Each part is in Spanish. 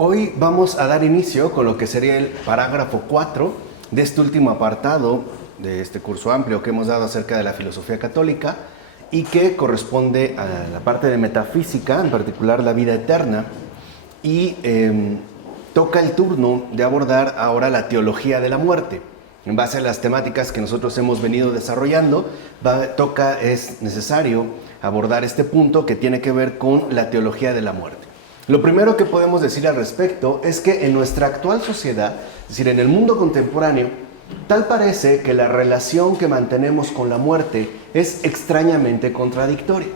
Hoy vamos a dar inicio con lo que sería el parágrafo 4 de este último apartado de este curso amplio que hemos dado acerca de la filosofía católica y que corresponde a la parte de metafísica, en particular la vida eterna, y toca el turno de abordar ahora la teología de la muerte. En base a las temáticas que nosotros hemos venido desarrollando, es necesario abordar este punto que tiene que ver con la teología de la muerte. Lo primero que podemos decir al respecto es que en nuestra actual sociedad, es decir, en el mundo contemporáneo, tal parece que la relación que mantenemos con la muerte es extrañamente contradictoria.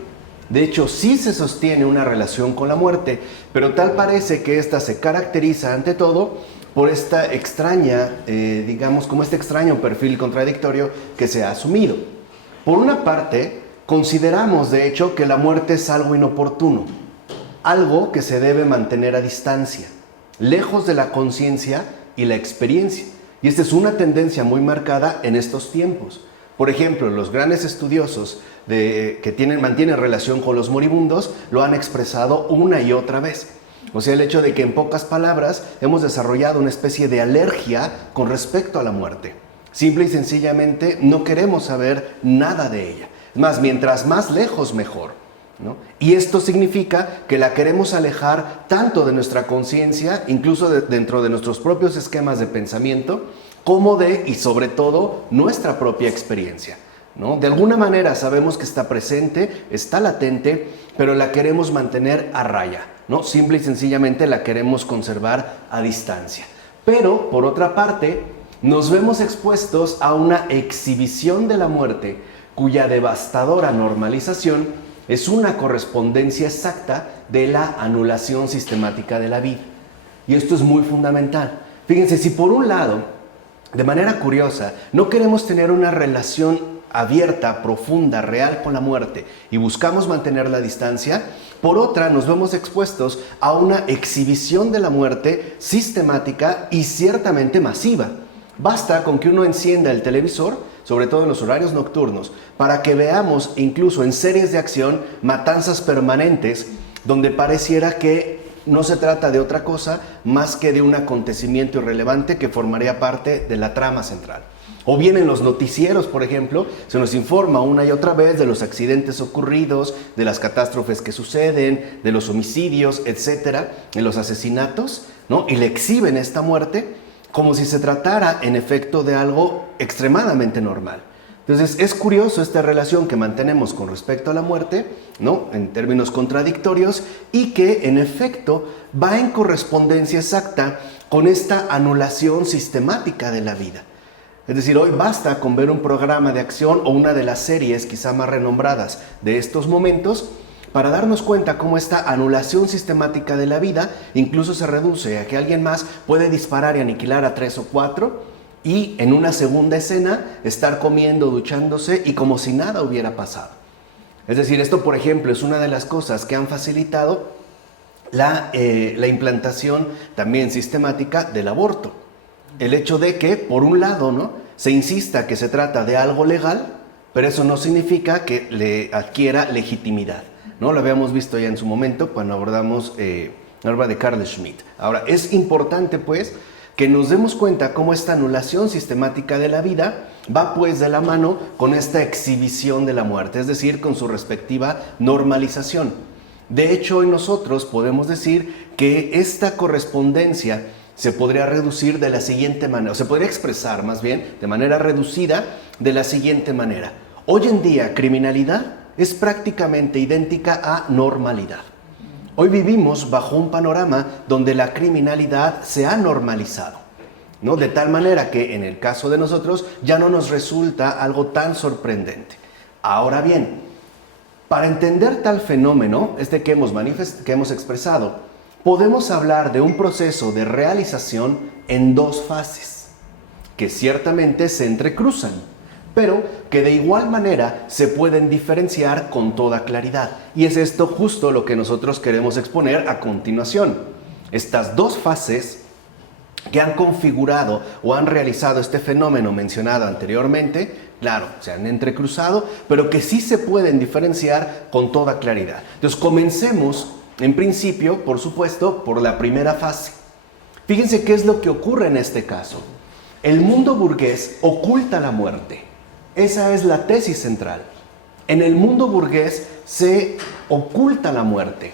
De hecho, sí se sostiene una relación con la muerte, pero tal parece que ésta se caracteriza ante todo por esta extraña, como este extraño perfil contradictorio que se ha asumido. Por una parte, consideramos de hecho que la muerte es algo inoportuno, algo que se debe mantener a distancia, lejos de la conciencia y la experiencia. Y esta es una tendencia muy marcada en estos tiempos. Por ejemplo, los grandes estudiosos que mantienen relación con los moribundos lo han expresado una y otra vez. O sea, el hecho de que en pocas palabras hemos desarrollado una especie de alergia con respecto a la muerte. Simple y sencillamente no queremos saber nada de ella. Es más, mientras más lejos, mejor, ¿no? Y esto significa que la queremos alejar tanto de nuestra conciencia, incluso dentro de nuestros propios esquemas de pensamiento, como y sobre todo, nuestra propia experiencia, ¿no? De alguna manera sabemos que está presente, está latente, pero la queremos mantener a raya, ¿no? Simple y sencillamente la queremos conservar a distancia. Pero, por otra parte, nos vemos expuestos a una exhibición de la muerte cuya devastadora normalización es una correspondencia exacta de la anulación sistemática de la vida. Y esto es muy fundamental. Fíjense, si por un lado, de manera curiosa, no queremos tener una relación abierta, profunda, real con la muerte y buscamos mantener la distancia, por otra nos vemos expuestos a una exhibición de la muerte sistemática y ciertamente masiva. Basta con que uno encienda el televisor, sobre todo en los horarios nocturnos, para que veamos incluso en series de acción matanzas permanentes donde pareciera que no se trata de otra cosa más que de un acontecimiento irrelevante que formaría parte de la trama central. O bien en los noticieros, por ejemplo, se nos informa una y otra vez de los accidentes ocurridos, de las catástrofes que suceden, de los homicidios, etcétera, de los asesinatos, ¿no? Y le exhiben esta muerte como si se tratara, en efecto, de algo extremadamente normal. Entonces, es curioso esta relación que mantenemos con respecto a la muerte, ¿no? En términos contradictorios, y que, en efecto, va en correspondencia exacta con esta anulación sistemática de la vida. Es decir, hoy basta con ver un programa de acción o una de las series quizá más renombradas de estos momentos para darnos cuenta cómo esta anulación sistemática de la vida incluso se reduce a que alguien más puede disparar y aniquilar a 3 o 4 y en una segunda escena estar comiendo, duchándose y como si nada hubiera pasado. Es decir, esto por ejemplo es una de las cosas que han facilitado la implantación también sistemática del aborto. El hecho de que, por un lado, ¿no?, se insista que se trata de algo legal, pero eso no significa que le adquiera legitimidad, ¿no? Lo habíamos visto ya en su momento cuando abordamos la obra de Carl Schmitt. Ahora, es importante, pues, que nos demos cuenta cómo esta anulación sistemática de la vida va, pues, de la mano con esta exhibición de la muerte, es decir, con su respectiva normalización. De hecho, hoy nosotros podemos decir que esta correspondencia se podría reducir de la siguiente manera, o se podría expresar más bien de manera reducida de la siguiente manera. Hoy en día, criminalidad es prácticamente idéntica a normalidad. Hoy vivimos bajo un panorama donde la criminalidad se ha normalizado, ¿no? De tal manera que en el caso de nosotros ya no nos resulta algo tan sorprendente. Ahora bien, para entender tal fenómeno, que hemos expresado, podemos hablar de un proceso de realización en dos fases, que ciertamente se entrecruzan, pero que de igual manera se pueden diferenciar con toda claridad. Y es esto justo lo que nosotros queremos exponer a continuación. Estas dos fases que han configurado o han realizado este fenómeno mencionado anteriormente, claro, se han entrecruzado, pero que sí se pueden diferenciar con toda claridad. Entonces, comencemos En principio, por supuesto, por la primera fase. Fíjense qué es lo que ocurre en este caso. El mundo burgués oculta la muerte. Esa es la tesis central. En el mundo burgués se oculta la muerte.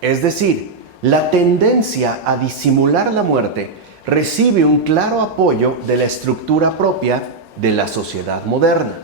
Es decir, la tendencia a disimular la muerte recibe un claro apoyo de la estructura propia de la sociedad moderna.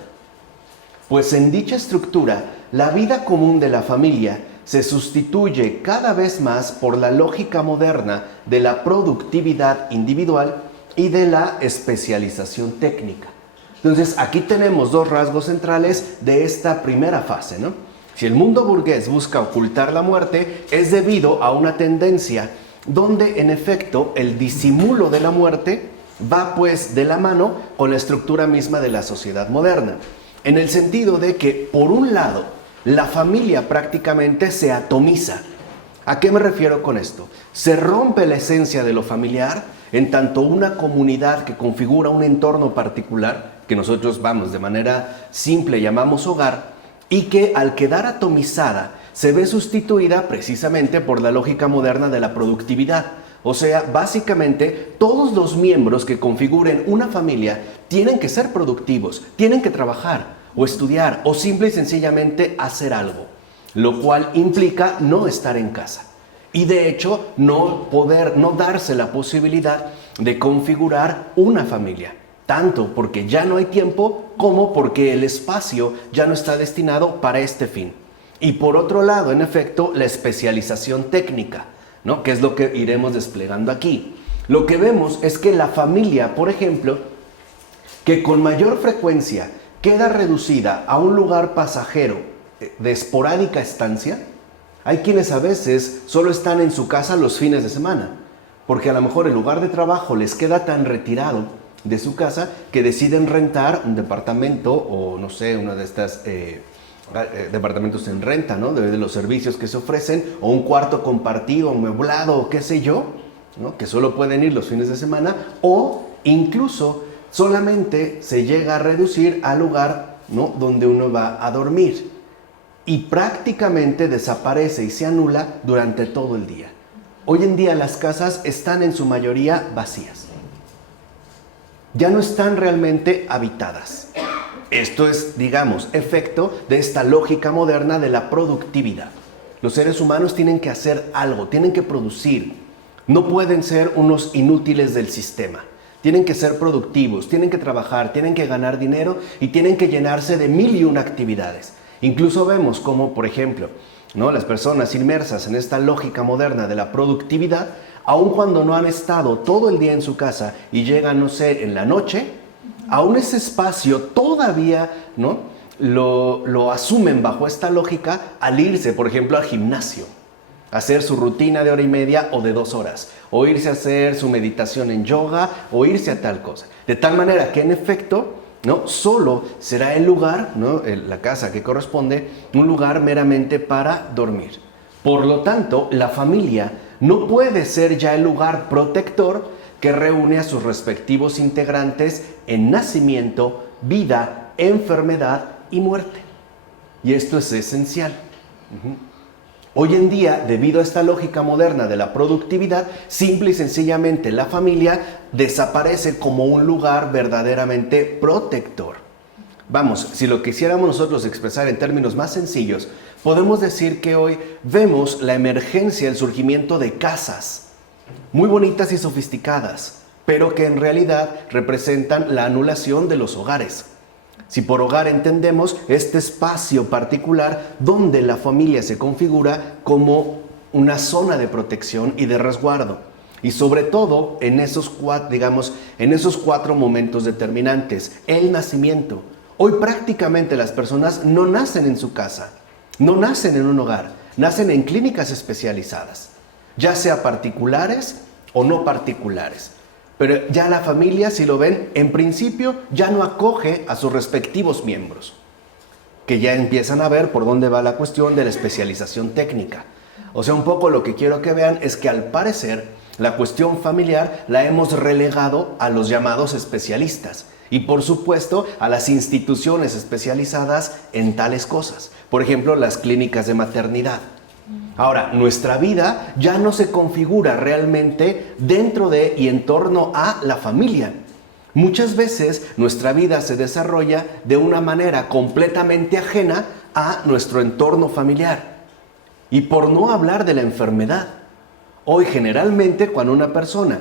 Pues en dicha estructura, la vida común de la familia se sustituye cada vez más por la lógica moderna de la productividad individual y de la especialización técnica. Entonces, aquí tenemos dos rasgos centrales de esta primera fase, ¿no? Si el mundo burgués busca ocultar la muerte, es debido a una tendencia donde, en efecto, el disimulo de la muerte va pues de la mano con la estructura misma de la sociedad moderna. En el sentido de que, por un lado, la familia prácticamente se atomiza. ¿A qué me refiero con esto? Se rompe la esencia de lo familiar, en tanto una comunidad que configura un entorno particular, que nosotros de manera simple llamamos hogar, y que al quedar atomizada se ve sustituida precisamente por la lógica moderna de la productividad. O sea, básicamente todos los miembros que configuren una familia tienen que ser productivos, tienen que trabajar o estudiar o simple y sencillamente hacer algo, lo cual implica no estar en casa. Y de hecho, no darse la posibilidad de configurar una familia, tanto porque ya no hay tiempo como porque el espacio ya no está destinado para este fin. Y por otro lado, en efecto, la especialización técnica, ¿no? Que es lo que iremos desplegando aquí. Lo que vemos es que la familia, por ejemplo, que con mayor frecuencia queda reducida a un lugar pasajero de esporádica estancia. Hay quienes a veces solo están en su casa los fines de semana, porque a lo mejor el lugar de trabajo les queda tan retirado de su casa que deciden rentar un departamento o no sé, una de estas departamentos en renta, ¿no? De los servicios que se ofrecen, o un cuarto compartido, amueblado o qué sé yo, ¿no? Que solo pueden ir los fines de semana, o incluso solamente se llega a reducir al lugar, ¿no? Donde uno va a dormir, y prácticamente desaparece y se anula durante todo el día. Hoy en día las casas están en su mayoría vacías. Ya no están realmente habitadas. Esto es, digamos, efecto de esta lógica moderna de la productividad. Los seres humanos tienen que hacer algo, tienen que producir. No pueden ser unos inútiles del sistema. Tienen que ser productivos, tienen que trabajar, tienen que ganar dinero y tienen que llenarse de 1001 actividades. Incluso vemos como, por ejemplo, ¿no? Las personas inmersas en esta lógica moderna de la productividad, aun cuando no han estado todo el día en su casa y llegan, no sé, en la noche, aún ese espacio todavía, ¿no? lo asumen bajo esta lógica al irse, por ejemplo, al gimnasio, a hacer su rutina de 1:30 o de 2 horas, o irse a hacer su meditación en yoga, o irse a tal cosa. De tal manera que, en efecto, ¿no? Solo será el lugar, ¿no? La casa que corresponde, un lugar meramente para dormir. Por lo tanto, la familia no puede ser ya el lugar protector que reúne a sus respectivos integrantes en nacimiento, vida, enfermedad y muerte. Y esto es esencial. Hoy en día, debido a esta lógica moderna de la productividad, simple y sencillamente la familia desaparece como un lugar verdaderamente protector. Vamos, si lo quisiéramos nosotros expresar en términos más sencillos, podemos decir que hoy vemos la emergencia, el surgimiento de casas muy bonitas y sofisticadas, pero que en realidad representan la anulación de los hogares. Si por hogar entendemos este espacio particular donde la familia se configura como una zona de protección y de resguardo. Y sobre todo en esos cuatro momentos determinantes. El nacimiento. Hoy prácticamente las personas no nacen en su casa, no nacen en un hogar, nacen en clínicas especializadas, ya sea particulares o no particulares. Pero ya la familia, si lo ven, en principio ya no acoge a sus respectivos miembros, que ya empiezan a ver por dónde va la cuestión de la especialización técnica. O sea, un poco lo que quiero que vean es que al parecer la cuestión familiar la hemos relegado a los llamados especialistas y por supuesto a las instituciones especializadas en tales cosas. Por ejemplo, las clínicas de maternidad, Ahora, nuestra vida ya no se configura realmente dentro de y en torno a la familia. Muchas veces nuestra vida se desarrolla de una manera completamente ajena a nuestro entorno familiar. Y por no hablar de la enfermedad. Hoy generalmente cuando una persona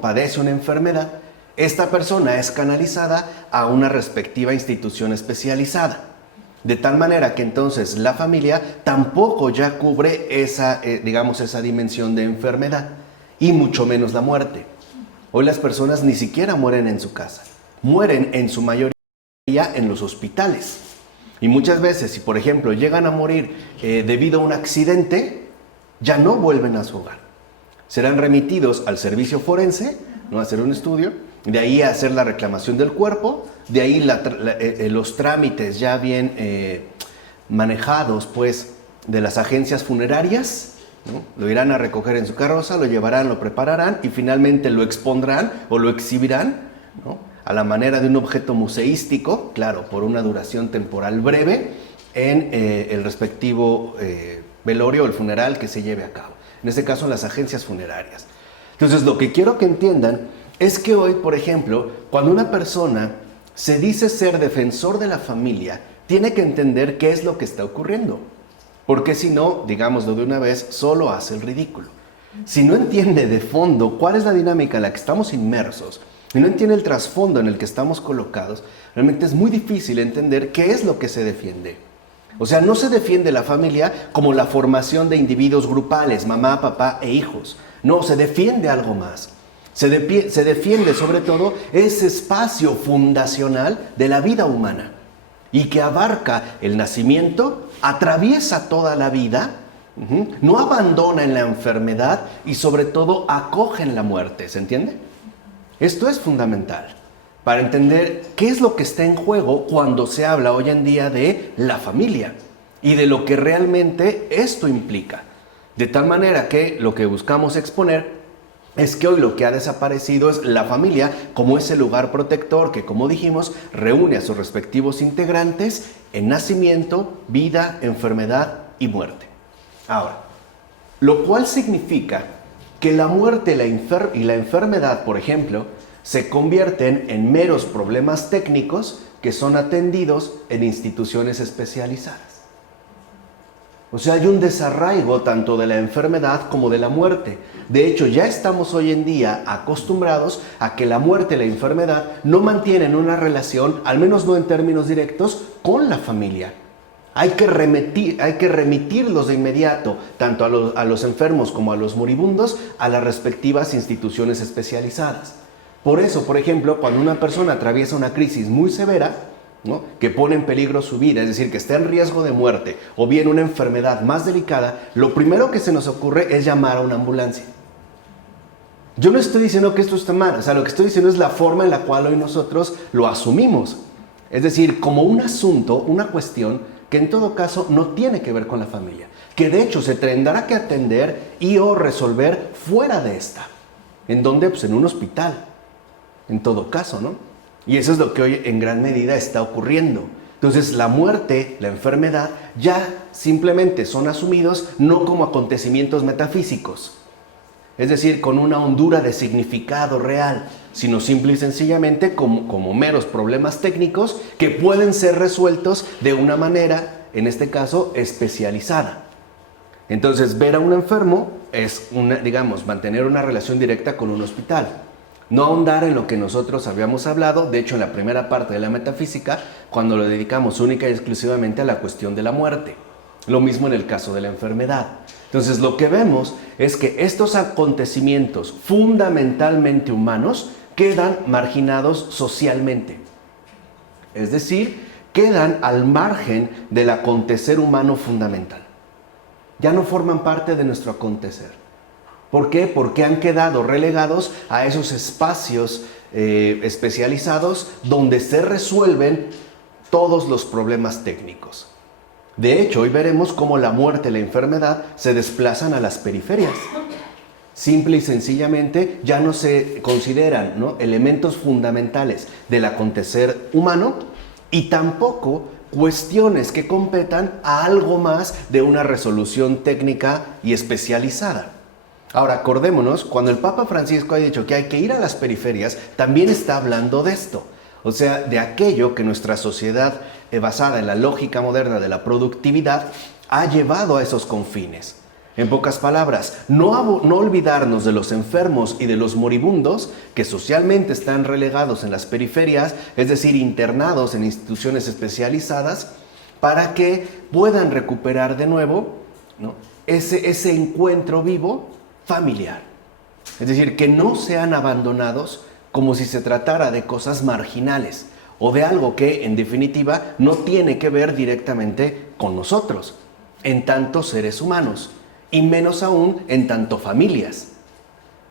padece una enfermedad, esta persona es canalizada a una respectiva institución especializada. De tal manera que entonces la familia tampoco ya cubre esa dimensión de enfermedad y mucho menos la muerte. Hoy las personas ni siquiera mueren en su casa, mueren en su mayoría en los hospitales. Y muchas veces, si por ejemplo llegan a morir debido a un accidente, ya no vuelven a su hogar. Serán remitidos al servicio forense, a hacer un estudio, de ahí a hacer la reclamación del cuerpo, de ahí los trámites ya bien manejados pues de las agencias funerarias, lo irán a recoger en su carroza, lo llevarán, lo prepararán y finalmente lo expondrán o lo exhibirán, a la manera de un objeto museístico, claro, por una duración temporal breve, en el respectivo velorio o el funeral que se lleve a cabo. En este caso, las agencias funerarias. Entonces, lo que quiero que entiendan es que hoy, por ejemplo, cuando una persona se dice ser defensor de la familia, tiene que entender qué es lo que está ocurriendo. Porque si no, digámoslo de una vez, solo hace el ridículo. Si no entiende de fondo cuál es la dinámica en la que estamos inmersos, y no entiende el trasfondo en el que estamos colocados, realmente es muy difícil entender qué es lo que se defiende. O sea, no se defiende la familia como la formación de individuos grupales, mamá, papá e hijos. No, se defiende algo más. Se defiende sobre todo ese espacio fundacional de la vida humana y que abarca el nacimiento, atraviesa toda la vida, no abandona en la enfermedad y sobre todo acoge en la muerte. ¿Se entiende? Esto es fundamental para entender qué es lo que está en juego cuando se habla hoy en día de la familia y de lo que realmente esto implica. De tal manera que lo que buscamos exponer es que hoy lo que ha desaparecido es la familia como ese lugar protector que, como dijimos, reúne a sus respectivos integrantes en nacimiento, vida, enfermedad y muerte. Ahora, lo cual significa que la muerte y la enfermedad, por ejemplo, se convierten en meros problemas técnicos que son atendidos en instituciones especializadas. O sea, hay un desarraigo tanto de la enfermedad como de la muerte. De hecho, ya estamos hoy en día acostumbrados a que la muerte y la enfermedad no mantienen una relación, al menos no en términos directos, con la familia. Hay que remitirlos de inmediato, tanto a los enfermos como a los moribundos, a las respectivas instituciones especializadas. Por eso, por ejemplo, cuando una persona atraviesa una crisis muy severa, que pone en peligro su vida, es decir, que está en riesgo de muerte, o bien una enfermedad más delicada, lo primero que se nos ocurre es llamar a una ambulancia. Yo no estoy diciendo que esto esté mal, o sea, lo que estoy diciendo es la forma en la cual hoy nosotros lo asumimos. Es decir, como un asunto, una cuestión que en todo caso no tiene que ver con la familia, que de hecho se tendrá que atender y o resolver fuera de esta. ¿En dónde? Pues en un hospital, en todo caso, ¿no? Y eso es lo que hoy en gran medida está ocurriendo. Entonces la muerte, la enfermedad, ya simplemente son asumidos no como acontecimientos metafísicos, es decir, con una hondura de significado real, sino simple y sencillamente como meros problemas técnicos que pueden ser resueltos de una manera, en este caso, especializada. Entonces, ver a un enfermo es, mantener una relación directa con un hospital. No ahondar en lo que nosotros habíamos hablado, de hecho en la primera parte de la metafísica, cuando lo dedicamos única y exclusivamente a la cuestión de la muerte. Lo mismo en el caso de la enfermedad. Entonces lo que vemos es que estos acontecimientos fundamentalmente humanos quedan marginados socialmente. Es decir, quedan al margen del acontecer humano fundamental. Ya no forman parte de nuestro acontecer. ¿Por qué? Porque han quedado relegados a esos espacios especializados donde se resuelven todos los problemas técnicos. De hecho, hoy veremos cómo la muerte y la enfermedad se desplazan a las periferias. Simple y sencillamente ya no se consideran elementos fundamentales del acontecer humano y tampoco cuestiones que competan a algo más de una resolución técnica y especializada. Ahora, acordémonos, cuando el Papa Francisco ha dicho que hay que ir a las periferias, también está hablando de esto. O sea, de aquello que nuestra sociedad, basada en la lógica moderna de la productividad, ha llevado a esos confines. En pocas palabras, no olvidarnos de los enfermos y de los moribundos que socialmente están relegados en las periferias, es decir, internados en instituciones especializadas, para que puedan recuperar de nuevo, ¿no?, ese encuentro vivo familiar. Es decir, que no sean abandonados como si se tratara de cosas marginales o de algo que, en definitiva, no tiene que ver directamente con nosotros, en tanto seres humanos, y menos aún en tanto familias.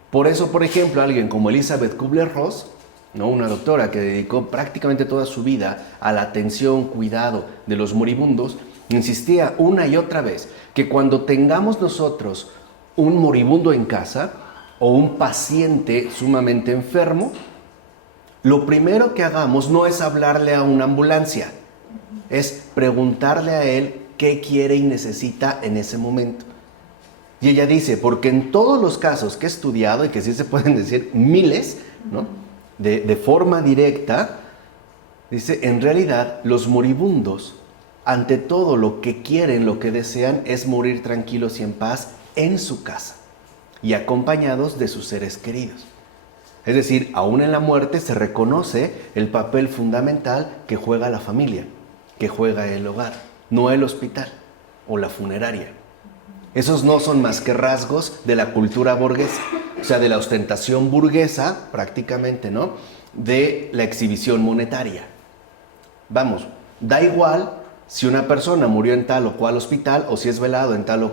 Por eso, por ejemplo, alguien como Elizabeth Kubler-Ross, ¿no?, una doctora que dedicó prácticamente toda su vida a la atención, cuidado de los moribundos, insistía una y otra vez que cuando tengamos nosotros un moribundo en casa o un paciente sumamente enfermo, lo primero que hagamos no es hablarle a una ambulancia, es preguntarle a él qué quiere y necesita en ese momento. Y ella dice, porque en todos los casos que he estudiado, y que sí se pueden decir miles, ¿no?, de forma directa, dice, en realidad los moribundos, ante todo lo que quieren, lo que desean, es morir tranquilos y en paz en su casa y acompañados de sus seres queridos. Es decir, aún en la muerte se reconoce el papel fundamental que juega la familia, que juega el hogar, no el hospital o la funeraria. Esos no son más que rasgos de la cultura burguesa, o sea, de la ostentación burguesa, prácticamente, ¿no?, de la exhibición monetaria. Vamos, da igual si una persona murió en tal o cual hospital o si es velado en tal o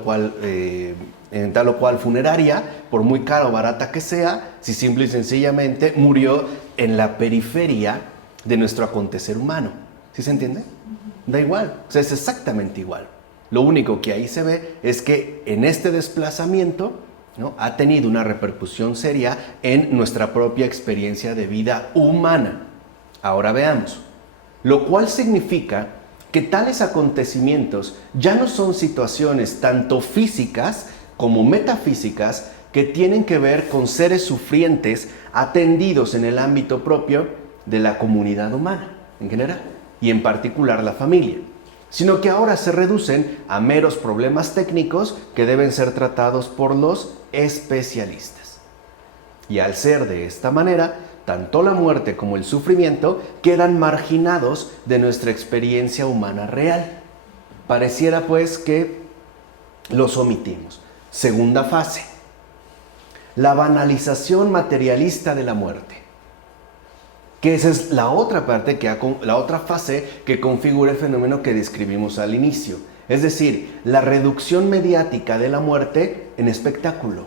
cual funeraria, por muy cara o barata que sea, si simple y sencillamente murió en la periferia de nuestro acontecer humano. ¿Sí se entiende? Da igual, o sea, es exactamente igual. Lo único que ahí se ve es que en este desplazamiento, ¿no?, ha tenido una repercusión seria en nuestra propia experiencia de vida humana. Ahora veamos, lo cual significa que tales acontecimientos ya no son situaciones tanto físicas como metafísicas que tienen que ver con seres sufrientes atendidos en el ámbito propio de la comunidad humana en general y en particular la familia, sino que ahora se reducen a meros problemas técnicos que deben ser tratados por los especialistas. Y al ser de esta manera, tanto la muerte como el sufrimiento quedan marginados de nuestra experiencia humana real. Pareciera pues que los omitimos. Segunda fase, la banalización materialista de la muerte. Que esa es la otra parte, la otra fase que configura el fenómeno que describimos al inicio. Es decir, la reducción mediática de la muerte en espectáculo.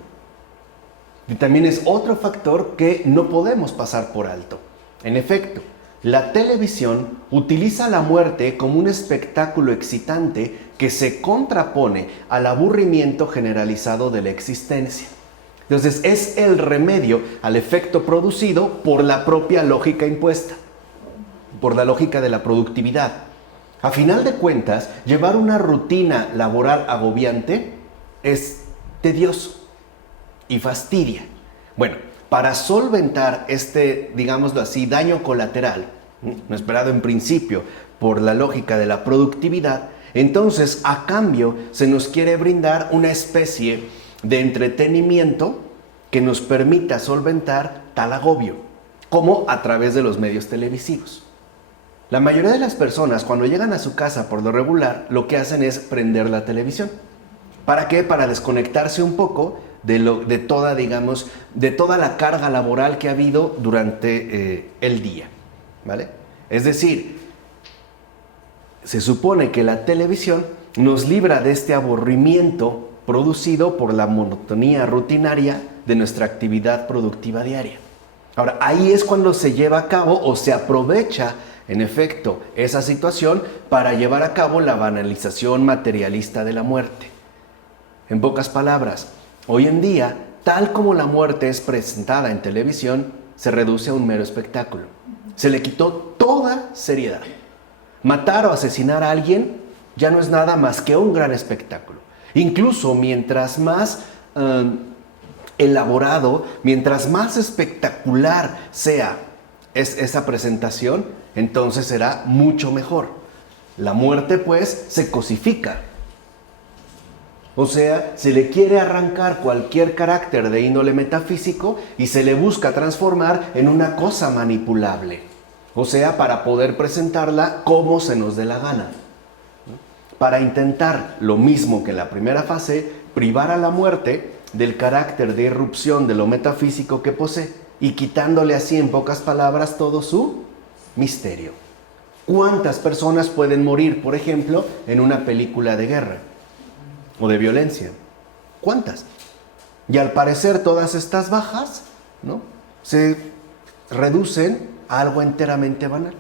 Y también es otro factor que no podemos pasar por alto. En efecto, la televisión utiliza la muerte como un espectáculo excitante que se contrapone al aburrimiento generalizado de la existencia. Entonces, es el remedio al efecto producido por la propia lógica impuesta, por la lógica de la productividad. A final de cuentas, llevar una rutina laboral agobiante es tedioso y fastidia. Bueno, para solventar este, digámoslo así, daño colateral, no esperado en principio por la lógica de la productividad, entonces a cambio se nos quiere brindar una especie de entretenimiento que nos permita solventar tal agobio, como a través de los medios televisivos. La mayoría de las personas cuando llegan a su casa por lo regular, lo que hacen es prender la televisión. ¿Para qué? Para desconectarse un poco de toda la carga laboral que ha habido durante el día, ¿vale? Es decir, se supone que la televisión nos libra de este aburrimiento producido por la monotonía rutinaria de nuestra actividad productiva diaria. Ahora, ahí es cuando se lleva a cabo o se aprovecha, en efecto, esa situación para llevar a cabo la banalización materialista de la muerte. En pocas palabras, hoy en día, tal como la muerte es presentada en televisión, se reduce a un mero espectáculo. Se le quitó toda seriedad. Matar o asesinar a alguien ya no es nada más que un gran espectáculo. Incluso mientras más elaborado, mientras más espectacular sea esa presentación, entonces será mucho mejor. La muerte, pues, se cosifica. O sea, se le quiere arrancar cualquier carácter de índole metafísico y se le busca transformar en una cosa manipulable. O sea, para poder presentarla como se nos dé la gana. Para intentar, lo mismo que en la primera fase, privar a la muerte del carácter de irrupción de lo metafísico que posee y quitándole así, en pocas palabras, todo su misterio. ¿Cuántas personas pueden morir, por ejemplo, en una película de guerra o de violencia? ¿Cuántas? Y al parecer todas estas bajas, ¿no?, se reducen a algo enteramente banal.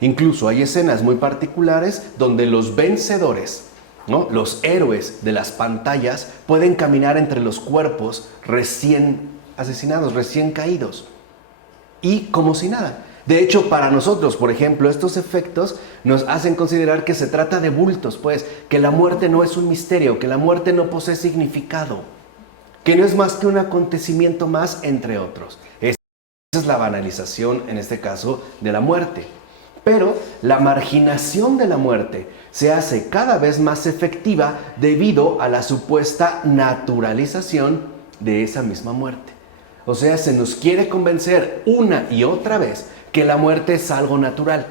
Incluso hay escenas muy particulares donde los vencedores, ¿no?, los héroes de las pantallas, pueden caminar entre los cuerpos recién asesinados, recién caídos, y como si nada. De hecho, para nosotros, por ejemplo, estos efectos nos hacen considerar que se trata de bultos, pues, que la muerte no es un misterio, que la muerte no posee significado, que no es más que un acontecimiento más entre otros. Esa es la banalización, en este caso, de la muerte. Pero la marginación de la muerte se hace cada vez más efectiva debido a la supuesta naturalización de esa misma muerte. O sea, se nos quiere convencer una y otra vez que la muerte es algo natural,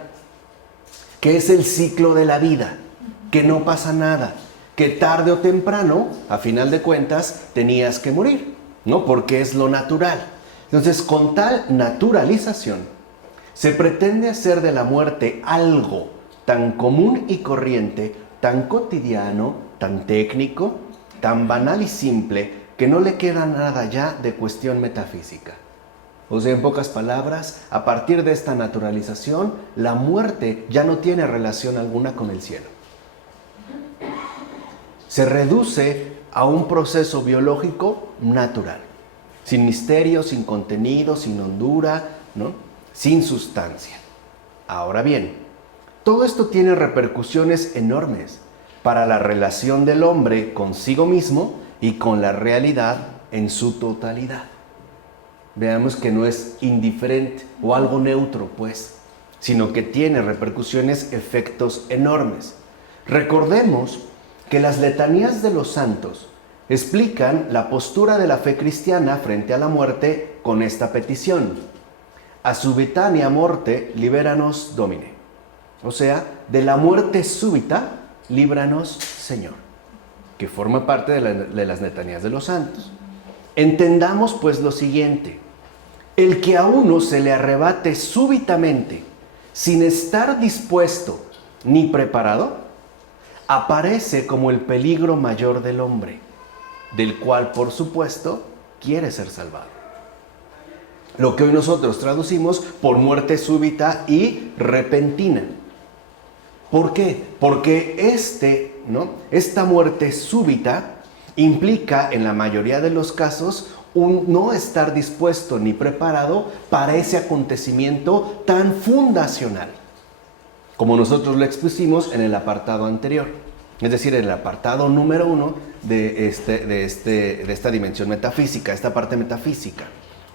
que es el ciclo de la vida, que no pasa nada, que tarde o temprano, a final de cuentas, tenías que morir, ¿no? Porque es lo natural. Entonces, con tal naturalización, se pretende hacer de la muerte algo tan común y corriente, tan cotidiano, tan técnico, tan banal y simple, que no le queda nada ya de cuestión metafísica. O sea, en pocas palabras, a partir de esta naturalización, la muerte ya no tiene relación alguna con el cielo. Se reduce a un proceso biológico natural, sin misterio, sin contenido, sin hondura, ¿no?, sin sustancia. Ahora bien, todo esto tiene repercusiones enormes para la relación del hombre consigo mismo y con la realidad en su totalidad. Veamos que no es indiferente o algo neutro, pues, sino que tiene repercusiones, efectos enormes. Recordemos que las letanías de los santos explican la postura de la fe cristiana frente a la muerte con esta petición: a subitania morte liberanos Domine. O sea, de la muerte súbita, líbranos, Señor, que forma parte de las letanías de los santos. Entendamos pues lo siguiente: el que a uno se le arrebate súbitamente, sin estar dispuesto ni preparado, aparece como el peligro mayor del hombre, del cual, por supuesto, quiere ser salvado. Lo que hoy nosotros traducimos por muerte súbita y repentina. ¿Por qué? Porque esta muerte súbita implica, en la mayoría de los casos, un no estar dispuesto ni preparado para ese acontecimiento tan fundacional, como nosotros lo expusimos en el apartado anterior. Es decir, en el apartado número 1 de esta dimensión metafísica, esta parte metafísica.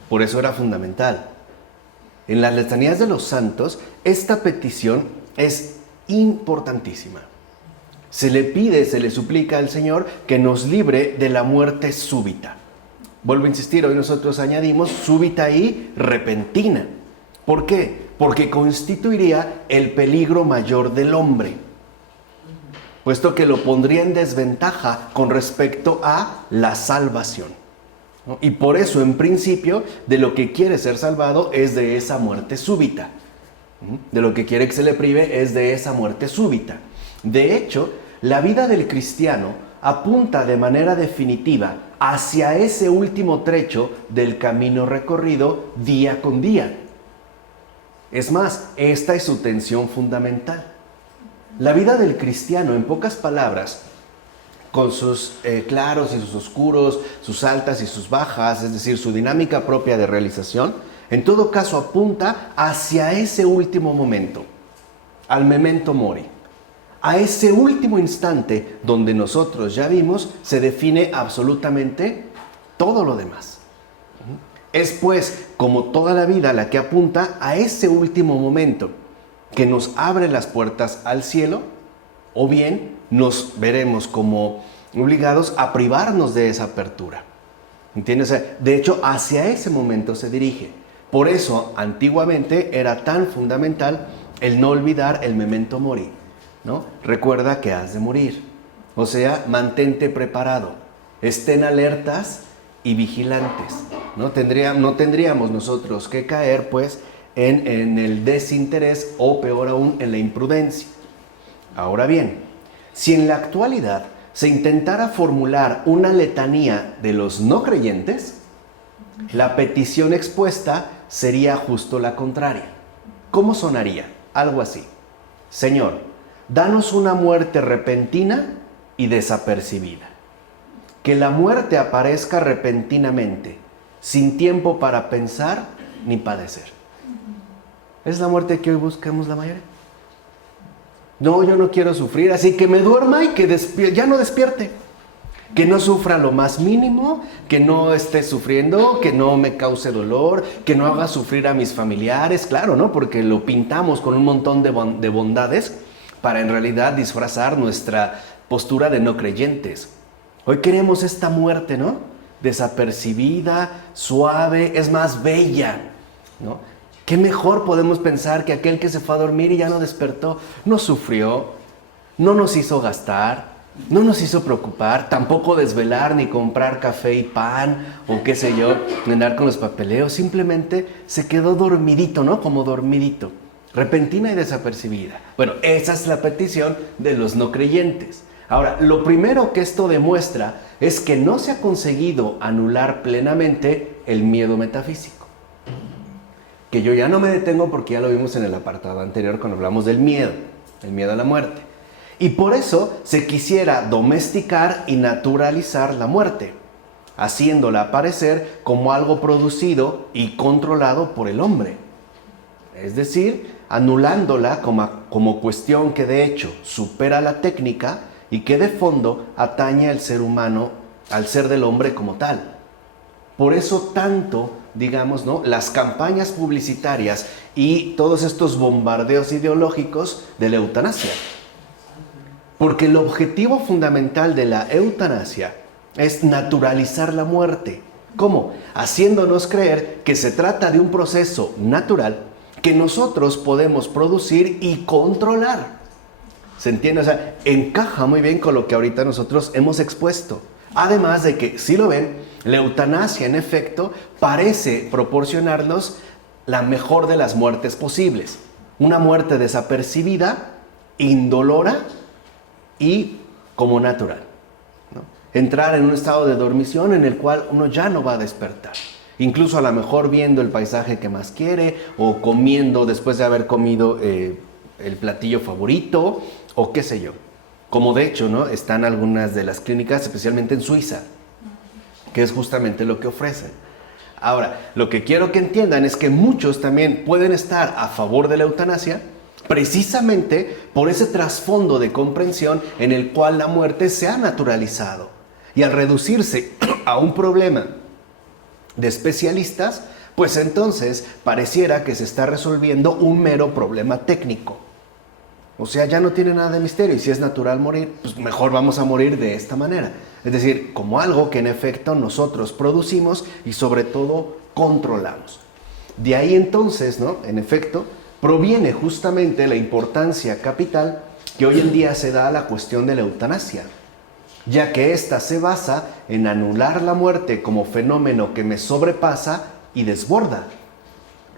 Por eso era fundamental. En las letanías de los santos, esta petición es importantísima. Se le pide, se le suplica al Señor que nos libre de la muerte súbita. Vuelvo a insistir, hoy nosotros añadimos súbita y repentina. ¿Por qué? Porque constituiría el peligro mayor del hombre, puesto que lo pondría en desventaja con respecto a la salvación. Y por eso, en principio, de lo que quiere ser salvado es de esa muerte súbita. De lo que quiere que se le prive es de esa muerte súbita. De hecho, la vida del cristiano apunta de manera definitiva hacia ese último trecho del camino recorrido día con día. Es más, esta es su tensión fundamental. La vida del cristiano, en pocas palabras, con sus claros y sus oscuros, sus altas y sus bajas, es decir, su dinámica propia de realización, en todo caso apunta hacia ese último momento, al memento mori. A ese último instante donde nosotros ya vimos, se define absolutamente todo lo demás. Es pues, como toda la vida, la que apunta a ese último momento que nos abre las puertas al cielo, o bien nos veremos como obligados a privarnos de esa apertura. ¿Entiendes? De hecho, hacia ese momento se dirige. Por eso, antiguamente era tan fundamental el no olvidar el memento mori, ¿no? Recuerda que has de morir. O sea, mantente preparado. Estén alertas y vigilantes. No tendríamos nosotros que caer, pues, en el desinterés o, peor aún, en la imprudencia. Ahora bien, si en la actualidad se intentara formular una letanía de los no creyentes, la petición expuesta sería justo la contraria. ¿Cómo sonaría? Algo así. Señor, danos una muerte repentina y desapercibida. Que la muerte aparezca repentinamente, sin tiempo para pensar ni padecer. ¿Es la muerte que hoy buscamos la mayoría? No, yo no quiero sufrir, así que me duerma y que ya no despierte. Que no sufra lo más mínimo, que no esté sufriendo, que no me cause dolor, que no haga sufrir a mis familiares, claro, ¿no? Porque lo pintamos con un montón de bondades para en realidad disfrazar nuestra postura de no creyentes. Hoy queremos esta muerte, ¿no? Desapercibida, suave, es más bella, ¿no? ¿Qué mejor podemos pensar que aquel que se fue a dormir y ya no despertó? No sufrió, no nos hizo gastar, no nos hizo preocupar, tampoco desvelar ni comprar café y pan o qué sé yo, ni andar con los papeleos. Simplemente se quedó dormidito, ¿no? Como dormidito, repentina y desapercibida. Bueno, esa es la petición de los no creyentes. Ahora, lo primero que esto demuestra es que no se ha conseguido anular plenamente el miedo metafísico. Que yo ya no me detengo porque ya lo vimos en el apartado anterior cuando hablamos del miedo a la muerte. Y por eso se quisiera domesticar y naturalizar la muerte, haciéndola aparecer como algo producido y controlado por el hombre. Es decir, anulándola como cuestión que de hecho supera la técnica y que de fondo atañe al ser humano, al ser del hombre como tal. Por eso tanto, digamos, ¿no?, las campañas publicitarias y todos estos bombardeos ideológicos de la eutanasia. Porque el objetivo fundamental de la eutanasia es naturalizar la muerte. ¿Cómo? Haciéndonos creer que se trata de un proceso natural que nosotros podemos producir y controlar. ¿Se entiende? O sea, encaja muy bien con lo que ahorita nosotros hemos expuesto. Además de que, si lo ven, la eutanasia en efecto parece proporcionarnos la mejor de las muertes posibles. Una muerte desapercibida, indolora y como natural, ¿no? Entrar en un estado de dormición en el cual uno ya no va a despertar. Incluso a lo mejor viendo el paisaje que más quiere o comiendo después de haber comido el platillo favorito o qué sé yo. Como de hecho, ¿no?, están algunas de las clínicas, especialmente en Suiza, que es justamente lo que ofrecen. Ahora, lo que quiero que entiendan es que muchos también pueden estar a favor de la eutanasia precisamente por ese trasfondo de comprensión en el cual la muerte se ha naturalizado. Y al reducirse a un problema de especialistas, pues entonces pareciera que se está resolviendo un mero problema técnico. O sea, ya no tiene nada de misterio, y si es natural morir, pues mejor vamos a morir de esta manera. Es decir, como algo que en efecto nosotros producimos y sobre todo controlamos. De ahí entonces, ¿no?, en efecto, proviene justamente la importancia capital que hoy en día se da a la cuestión de la eutanasia, ya que ésta se basa en anular la muerte como fenómeno que me sobrepasa y desborda,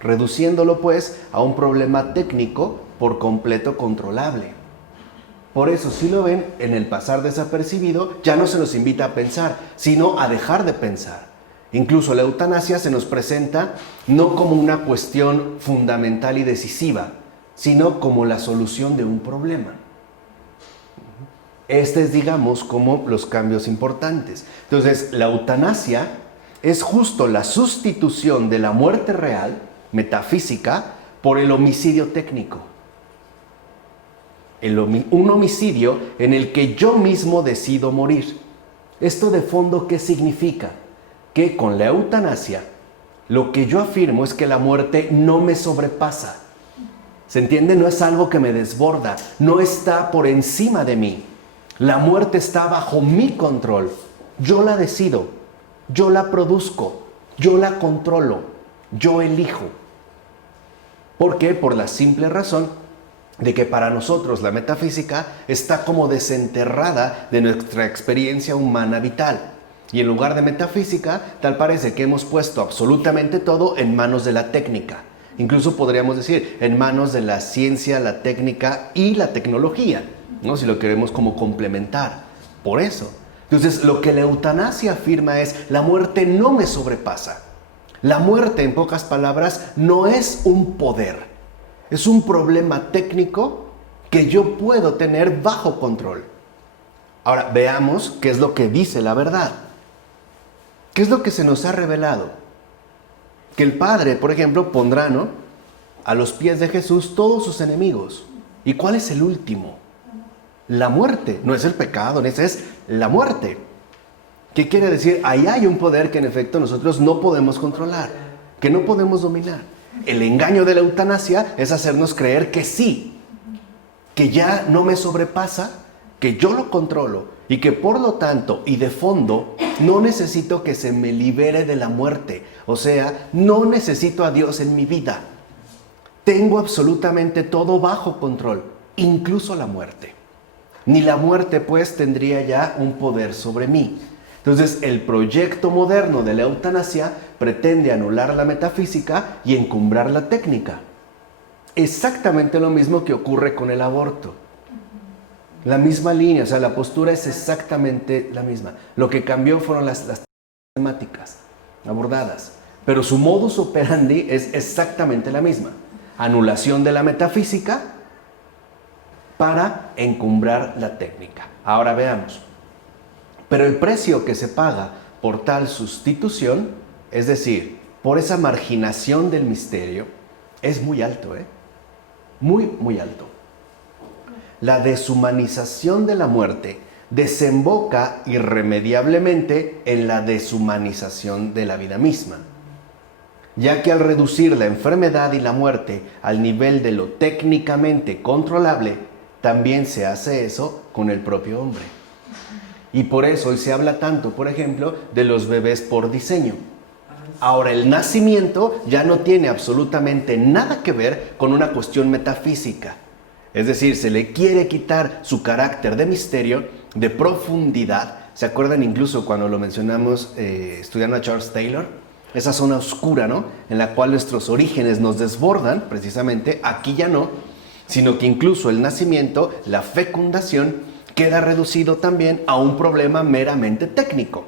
reduciéndolo pues a un problema técnico por completo controlable. Por eso, si lo ven, en el pasar desapercibido ya no se nos invita a pensar, sino a dejar de pensar. Incluso la eutanasia se nos presenta no como una cuestión fundamental y decisiva, sino como la solución de un problema. Este es, digamos, como los cambios importantes. Entonces, la eutanasia es justo la sustitución de la muerte real, metafísica, por el homicidio técnico. un homicidio en el que yo mismo decido morir. ¿Esto de fondo qué significa? Que con la eutanasia, lo que yo afirmo es que la muerte no me sobrepasa. ¿Se entiende? No es algo que me desborda, no está por encima de mí. La muerte está bajo mi control. Yo la decido, yo la produzco, yo la controlo, yo elijo. ¿Por qué? Por la simple razón de que para nosotros la metafísica está como desenterrada de nuestra experiencia humana vital. Y en lugar de metafísica, tal parece que hemos puesto absolutamente todo en manos de la técnica. Incluso podríamos decir, en manos de la ciencia, la técnica y la tecnología, ¿no? Si lo queremos como complementar. Por eso. Entonces, lo que la eutanasia afirma es, la muerte no me sobrepasa. La muerte, en pocas palabras, no es un poder. Es un problema técnico que yo puedo tener bajo control. Ahora, veamos qué es lo que dice la verdad. ¿Qué es lo que se nos ha revelado? Que el Padre, por ejemplo, pondrá, ¿no?, a los pies de Jesús todos sus enemigos. ¿Y cuál es el último? La muerte. No es el pecado, esa es la muerte. ¿Qué quiere decir? Ahí hay un poder que en efecto nosotros no podemos controlar, que no podemos dominar. El engaño de la eutanasia es hacernos creer que sí, que ya no me sobrepasa, que yo lo controlo y que por lo tanto y de fondo no necesito que se me libere de la muerte. O sea, no necesito a Dios en mi vida. Tengo absolutamente todo bajo control, incluso la muerte. Ni la muerte pues tendría ya un poder sobre mí. Entonces, el proyecto moderno de la eutanasia pretende anular la metafísica y encumbrar la técnica. Exactamente lo mismo que ocurre con el aborto. La misma línea, o sea, la postura es exactamente la misma. Lo que cambió fueron las temáticas abordadas, pero su modus operandi es exactamente la misma. Anulación de la metafísica para encumbrar la técnica. Ahora veamos. Pero el precio que se paga por tal sustitución, es decir, por esa marginación del misterio, es muy alto, muy, muy alto. La deshumanización de la muerte desemboca irremediablemente en la deshumanización de la vida misma, ya que al reducir la enfermedad y la muerte al nivel de lo técnicamente controlable, también se hace eso con el propio hombre. Y por eso hoy se habla tanto, por ejemplo, de los bebés por diseño. Ahora, el nacimiento ya no tiene absolutamente nada que ver con una cuestión metafísica. Es decir, se le quiere quitar su carácter de misterio, de profundidad. ¿Se acuerdan incluso cuando lo mencionamos estudiando a Charles Taylor? Esa zona oscura, ¿no?, en la cual nuestros orígenes nos desbordan, precisamente, aquí ya no, sino que incluso el nacimiento, la fecundación, queda reducido también a un problema meramente técnico.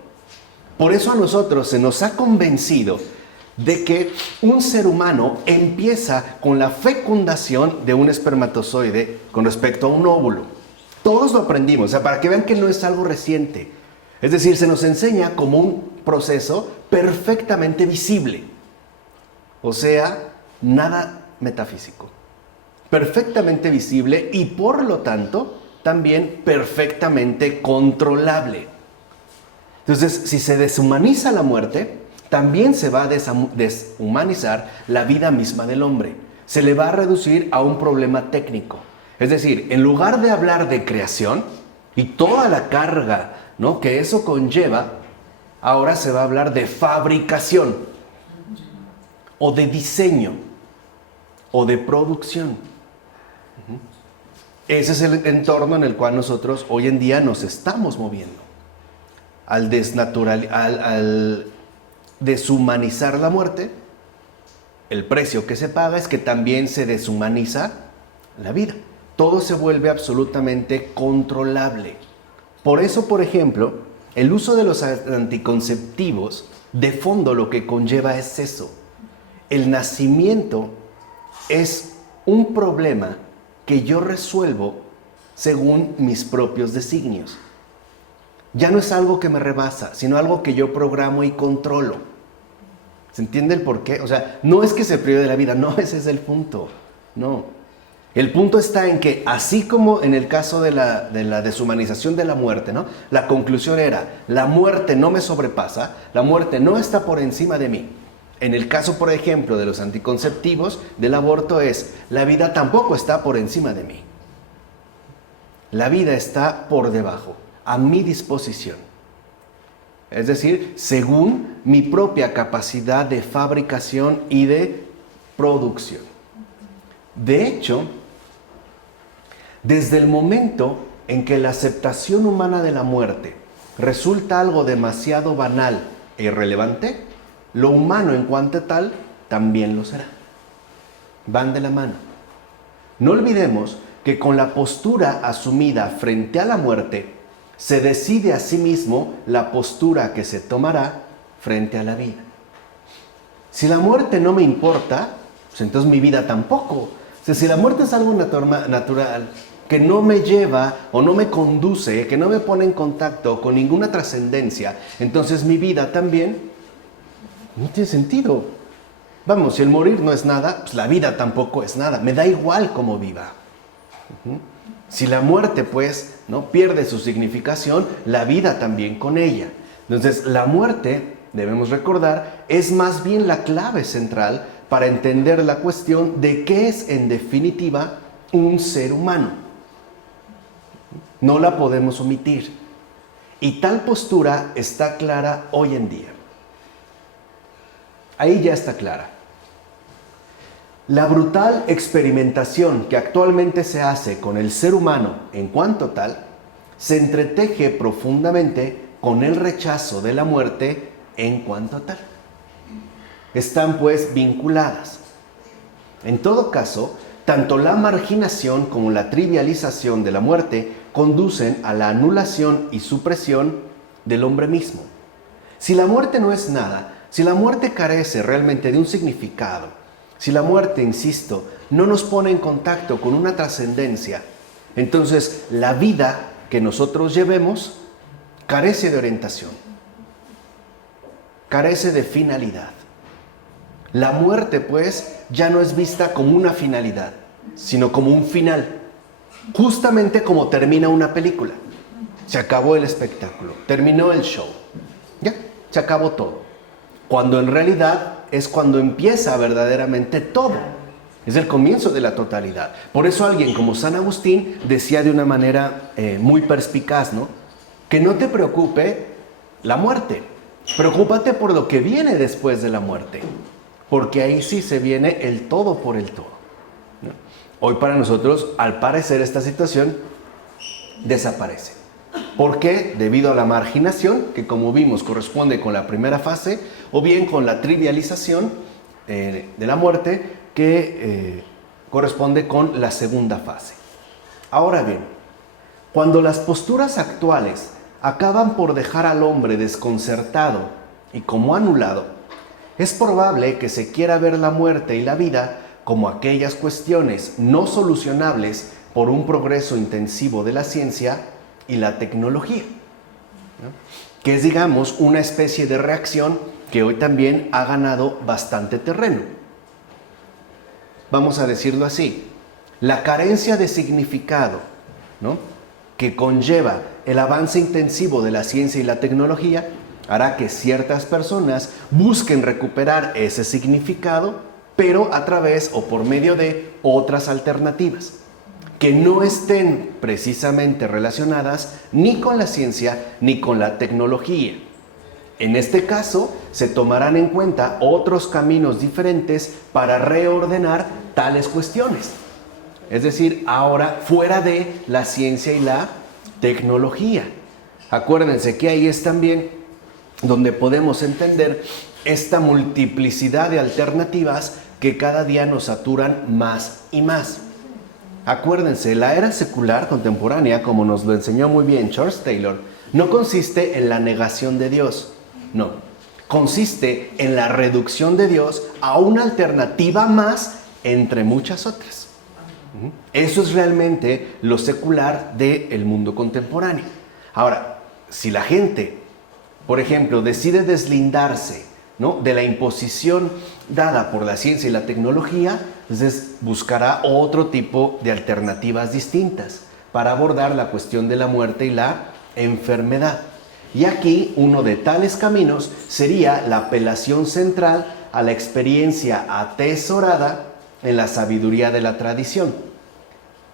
Por eso a nosotros se nos ha convencido de que un ser humano empieza con la fecundación de un espermatozoide con respecto a un óvulo. Todos lo aprendimos, o sea, para que vean que no es algo reciente. Es decir, se nos enseña como un proceso perfectamente visible. O sea, nada metafísico. Perfectamente visible y por lo tanto también perfectamente controlable. Entonces, si se deshumaniza la muerte, también se va a deshumanizar la vida misma del hombre. Se le va a reducir a un problema técnico. Es decir, en lugar de hablar de creación y toda la carga, ¿no?, que eso conlleva, ahora se va a hablar de fabricación o de diseño o de producción. Ese es el entorno en el cual nosotros hoy en día nos estamos moviendo. Al deshumanizar la muerte, el precio que se paga es que también se deshumaniza la vida. Todo se vuelve absolutamente controlable. Por eso, por ejemplo, el uso de los anticonceptivos, de fondo lo que conlleva es eso. El nacimiento es un problema que yo resuelvo según mis propios designios. Ya no es algo que me rebasa, sino algo que yo programo y controlo. ¿Se entiende el porqué? O sea, no es que se prive de la vida, no, ese es el punto. No. El punto está en que, así como en el caso de la deshumanización de la muerte, ¿no? La conclusión era, la muerte no me sobrepasa, la muerte no está por encima de mí. En el caso, por ejemplo, de los anticonceptivos, del aborto es, la vida tampoco está por encima de mí. La vida está por debajo, a mi disposición. Es decir, según mi propia capacidad de fabricación y de producción. De hecho, desde el momento en que la aceptación humana de la muerte resulta algo demasiado banal e irrelevante, lo humano en cuanto tal también lo será. Van de la mano. No olvidemos que con la postura asumida frente a la muerte, se decide a sí mismo la postura que se tomará frente a la vida. Si la muerte no me importa, pues entonces mi vida tampoco. O sea, si la muerte es algo natural, que no me lleva o no me conduce, que no me pone en contacto con ninguna trascendencia, entonces mi vida también no tiene sentido. Vamos, si el morir no es nada, pues la vida tampoco es nada. Me da igual cómo viva. Si la muerte, pues, no pierde su significación, la vida también con ella. Entonces, la muerte, debemos recordar, es más bien la clave central para entender la cuestión de qué es, en definitiva, un ser humano. No la podemos omitir. Y tal postura está clara hoy en día. Ahí ya está clara. La brutal experimentación que actualmente se hace con el ser humano en cuanto tal, se entreteje profundamente con el rechazo de la muerte en cuanto tal. Están pues vinculadas. En todo caso, tanto la marginación como la trivialización de la muerte conducen a la anulación y supresión del hombre mismo. Si la muerte no es nada, si la muerte carece realmente de un significado, si la muerte, insisto, no nos pone en contacto con una trascendencia, entonces la vida que nosotros llevemos carece de orientación, carece de finalidad. La muerte, pues, ya no es vista como una finalidad, sino como un final, justamente como termina una película. Se acabó el espectáculo, terminó el show, ya, se acabó todo. Cuando en realidad es cuando empieza verdaderamente todo. Es el comienzo de la totalidad. Por eso alguien como San Agustín decía de una manera muy perspicaz, ¿no? Que no te preocupe la muerte. Preocúpate por lo que viene después de la muerte. Porque ahí sí se viene el todo por el todo, ¿no? Hoy para nosotros, al parecer, esta situación desaparece. ¿Por qué? Debido a la marginación, que como vimos corresponde con la primera fase, o bien con la trivialización de la muerte, que corresponde con la segunda fase. Ahora bien, cuando las posturas actuales acaban por dejar al hombre desconcertado y como anulado, es probable que se quiera ver la muerte y la vida como aquellas cuestiones no solucionables por un progreso intensivo de la ciencia y la tecnología, ¿no? Que es, digamos, una especie de reacción que hoy también ha ganado bastante terreno. Vamos a decirlo así, la carencia de significado, ¿no?, que conlleva el avance intensivo de la ciencia y la tecnología hará que ciertas personas busquen recuperar ese significado, pero a través o por medio de otras alternativas que no estén precisamente relacionadas ni con la ciencia ni con la tecnología. En este caso, se tomarán en cuenta otros caminos diferentes para reordenar tales cuestiones. Es decir, ahora fuera de la ciencia y la tecnología. Acuérdense que ahí es también donde podemos entender esta multiplicidad de alternativas que cada día nos saturan más y más. Acuérdense, la era secular contemporánea, como nos lo enseñó muy bien Charles Taylor, no consiste en la negación de Dios, no. Consiste en la reducción de Dios a una alternativa más entre muchas otras. Eso es realmente lo secular del mundo contemporáneo. Ahora, si la gente, por ejemplo, decide deslindarse, ¿no?, de la imposición dada por la ciencia y la tecnología, Entonces buscará otro tipo de alternativas distintas para abordar la cuestión de la muerte y la enfermedad. Y aquí uno de tales caminos sería la apelación central a la experiencia atesorada en la sabiduría de la tradición.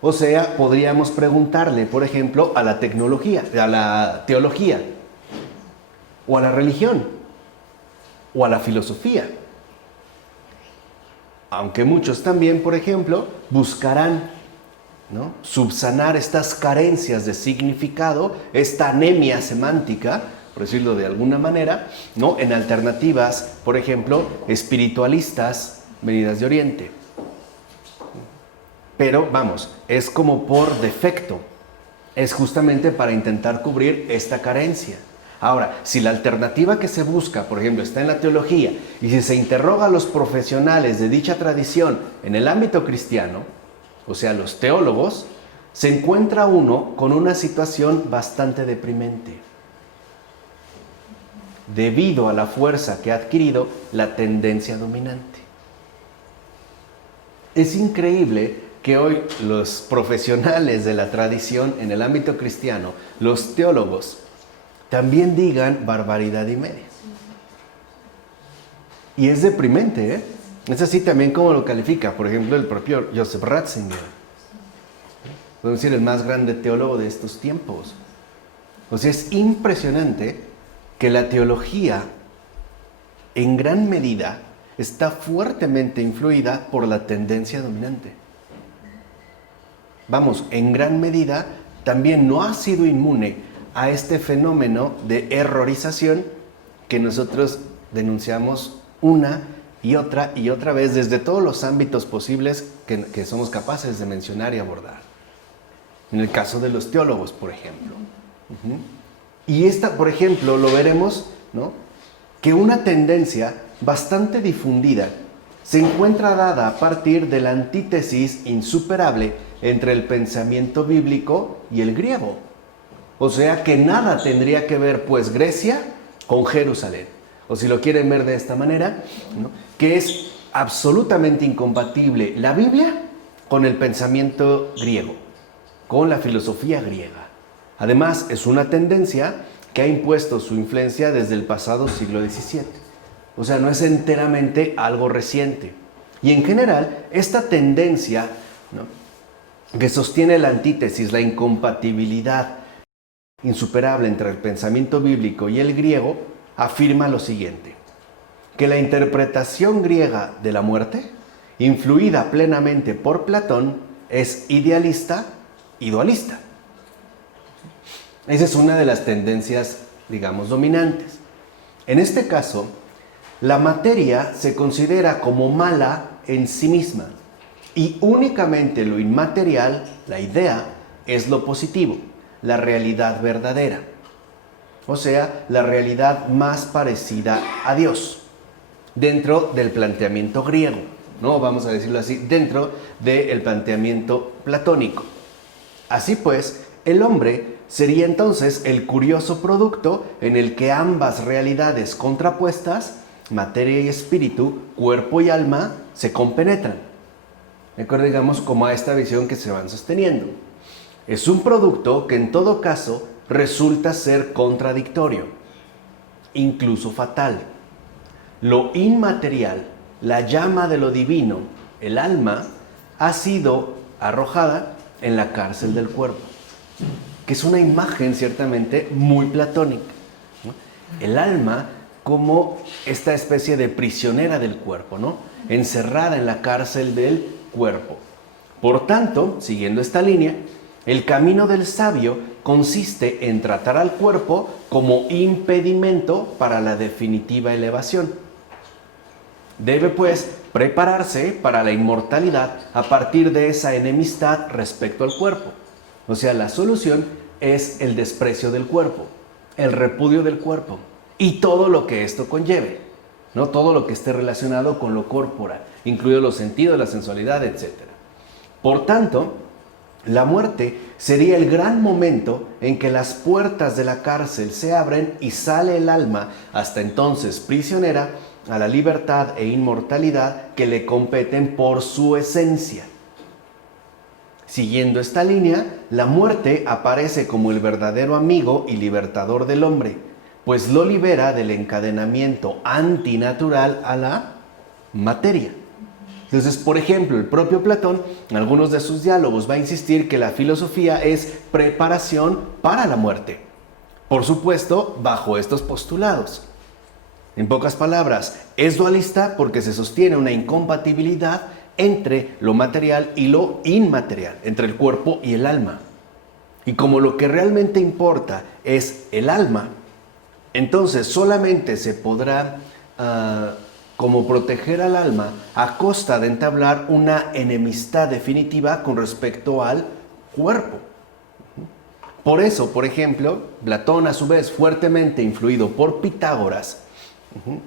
O sea, podríamos preguntarle, por ejemplo, a la tecnología, a la teología, o a la religión, o a la filosofía. Aunque muchos también, por ejemplo, buscarán, ¿no?, subsanar estas carencias de significado, esta anemia semántica, por decirlo de alguna manera, ¿no?, en alternativas, por ejemplo, espiritualistas venidas de Oriente. Pero vamos, es como por defecto, es justamente para intentar cubrir esta carencia. Ahora, si la alternativa que se busca, por ejemplo, está en la teología, y si se interroga a los profesionales de dicha tradición en el ámbito cristiano, o sea, los teólogos, se encuentra uno con una situación bastante deprimente, debido a la fuerza que ha adquirido la tendencia dominante. Es increíble que hoy los profesionales de la tradición en el ámbito cristiano, los teólogos, también digan barbaridad y media. Y es deprimente, ¿eh? Es así también como lo califica, por ejemplo, el propio Joseph Ratzinger. Podemos decir el más grande teólogo de estos tiempos. O sea, es impresionante que la teología, en gran medida, está fuertemente influida por la tendencia dominante. Vamos, en gran medida también no ha sido inmune a este fenómeno de errorización que nosotros denunciamos una y otra vez desde todos los ámbitos posibles que somos capaces de mencionar y abordar. En el caso de los teólogos, por ejemplo. Y esta, por ejemplo, lo veremos, ¿no?, que una tendencia bastante difundida se encuentra dada a partir de la antítesis insuperable entre el pensamiento bíblico y el griego. O sea que nada tendría que ver, pues, Grecia con Jerusalén. O si lo quieren ver de esta manera, ¿no?, que es absolutamente incompatible la Biblia con el pensamiento griego, con la filosofía griega. Además, es una tendencia que ha impuesto su influencia desde el pasado siglo XVII. O sea, no es enteramente algo reciente. Y en general, esta tendencia, ¿no?, que sostiene la antítesis, la incompatibilidad insuperable entre el pensamiento bíblico y el griego, afirma lo siguiente: que la interpretación griega de la muerte, influida plenamente por Platón, es idealista y dualista. Esa es una de las tendencias, digamos, dominantes. En este caso, la materia se considera como mala en sí misma y únicamente lo inmaterial, la idea, es lo positivo, la realidad verdadera. O sea, la realidad más parecida a Dios, dentro del planteamiento griego, ¿no? Vamos a decirlo así, dentro del planteamiento platónico. Así pues, el hombre sería entonces el curioso producto en el que ambas realidades contrapuestas, materia y espíritu, cuerpo y alma, se compenetran. ¿De acuerdo? Digamos, como a esta visión que se van sosteniendo. Es un producto que en todo caso resulta ser contradictorio, incluso fatal. Lo inmaterial, la llama de lo divino, el alma, ha sido arrojada en la cárcel del cuerpo, que es una imagen ciertamente muy platónica, ¿no? El alma como esta especie de prisionera del cuerpo, ¿no?, encerrada en la cárcel del cuerpo. Por tanto, siguiendo esta línea, el camino del sabio consiste en tratar al cuerpo como impedimento para la definitiva elevación. Debe, pues, prepararse para la inmortalidad a partir de esa enemistad respecto al cuerpo. O sea, la solución es el desprecio del cuerpo, el repudio del cuerpo y todo lo que esto conlleve, ¿no? Todo lo que esté relacionado con lo corporal, incluidos los sentidos, la sensualidad, etc. Por tanto, la muerte sería el gran momento en que las puertas de la cárcel se abren y sale el alma, hasta entonces prisionera, a la libertad e inmortalidad que le competen por su esencia. Siguiendo esta línea, la muerte aparece como el verdadero amigo y libertador del hombre, pues lo libera del encadenamiento antinatural a la materia. Entonces, por ejemplo, el propio Platón, en algunos de sus diálogos, va a insistir que la filosofía es preparación para la muerte. Por supuesto, bajo estos postulados. En pocas palabras, es dualista porque se sostiene una incompatibilidad entre lo material y lo inmaterial, entre el cuerpo y el alma. Y como lo que realmente importa es el alma, entonces solamente se podrá como proteger al alma a costa de entablar una enemistad definitiva con respecto al cuerpo. Por eso, por ejemplo, Platón, a su vez fuertemente influido por Pitágoras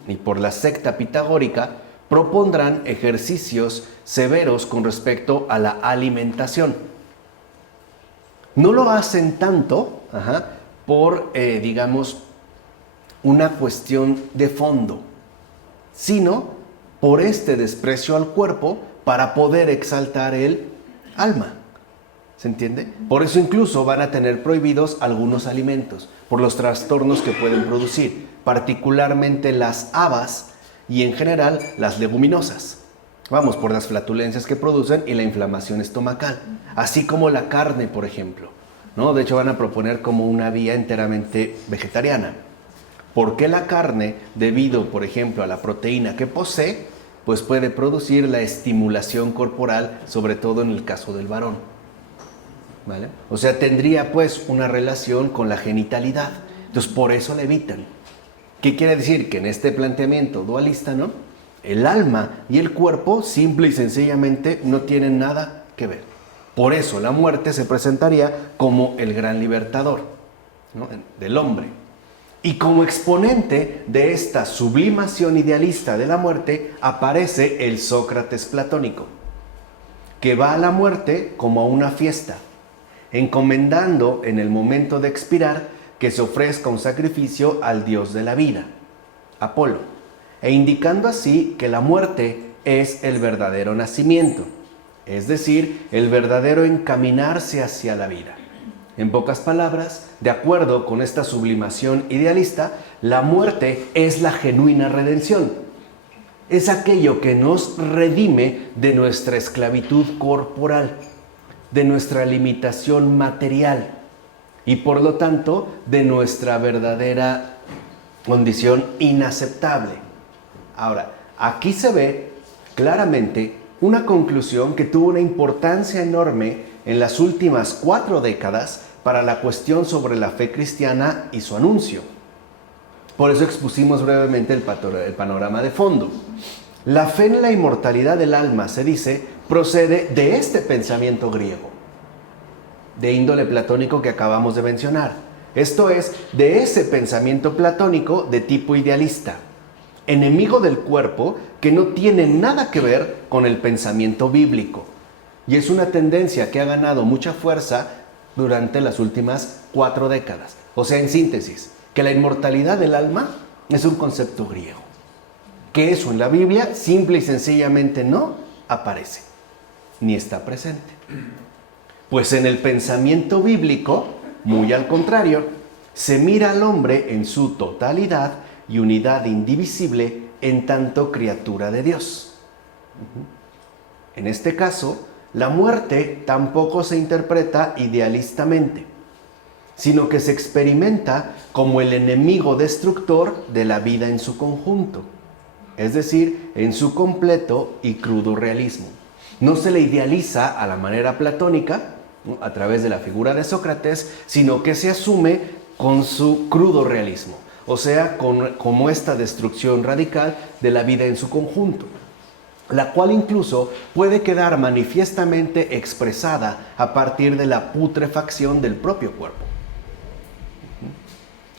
y por la secta pitagórica, propondrán ejercicios severos con respecto a la alimentación. No lo hacen tanto por, digamos, una cuestión de fondo, sino por este desprecio al cuerpo para poder exaltar el alma. ¿Se entiende? Por eso incluso van a tener prohibidos algunos alimentos, por los trastornos que pueden producir, particularmente las habas y en general las leguminosas. Vamos, por las flatulencias que producen y la inflamación estomacal, así como la carne, por ejemplo, ¿no? De hecho, van a proponer como una vía enteramente vegetariana. ¿Por qué la carne, debido, por ejemplo, a la proteína que posee, pues puede producir la estimulación corporal, sobre todo en el caso del varón? ¿Vale? O sea, tendría pues una relación con la genitalidad. Entonces, por eso la evitan. ¿Qué quiere decir? Que en este planteamiento dualista, ¿no?, el alma y el cuerpo simple y sencillamente no tienen nada que ver. Por eso la muerte se presentaría como el gran libertador, ¿no?, del hombre. Y como exponente de esta sublimación idealista de la muerte aparece el Sócrates platónico, que va a la muerte como a una fiesta, encomendando en el momento de expirar que se ofrezca un sacrificio al dios de la vida, Apolo, e indicando así que la muerte es el verdadero nacimiento, es decir, el verdadero encaminarse hacia la vida. En pocas palabras, de acuerdo con esta sublimación idealista, la muerte es la genuina redención. Es aquello que nos redime de nuestra esclavitud corporal, de nuestra limitación material y por lo tanto de nuestra verdadera condición inaceptable. Ahora, aquí se ve claramente una conclusión que tuvo una importancia enorme en las últimas 4 décadas para la cuestión sobre la fe cristiana y su anuncio. Por eso expusimos brevemente el panorama de fondo. La fe en la inmortalidad del alma, se dice, procede de este pensamiento griego, de índole platónico que acabamos de mencionar. Esto es, de ese pensamiento platónico de tipo idealista, enemigo del cuerpo, que no tiene nada que ver con el pensamiento bíblico. Y es una tendencia que ha ganado mucha fuerza durante las últimas 4 décadas. O sea, en síntesis, que la inmortalidad del alma es un concepto griego, que eso en la Biblia simple y sencillamente no aparece, ni está presente. Pues en el pensamiento bíblico, muy al contrario, se mira al hombre en su totalidad y unidad indivisible en tanto criatura de Dios. En este caso, la muerte tampoco se interpreta idealistamente, sino que se experimenta como el enemigo destructor de la vida en su conjunto, es decir, en su completo y crudo realismo. No se le idealiza a la manera platónica, ¿no?, a través de la figura de Sócrates, sino que se asume con su crudo realismo, o sea, como esta destrucción radical de la vida en su conjunto, la cual incluso puede quedar manifiestamente expresada a partir de la putrefacción del propio cuerpo.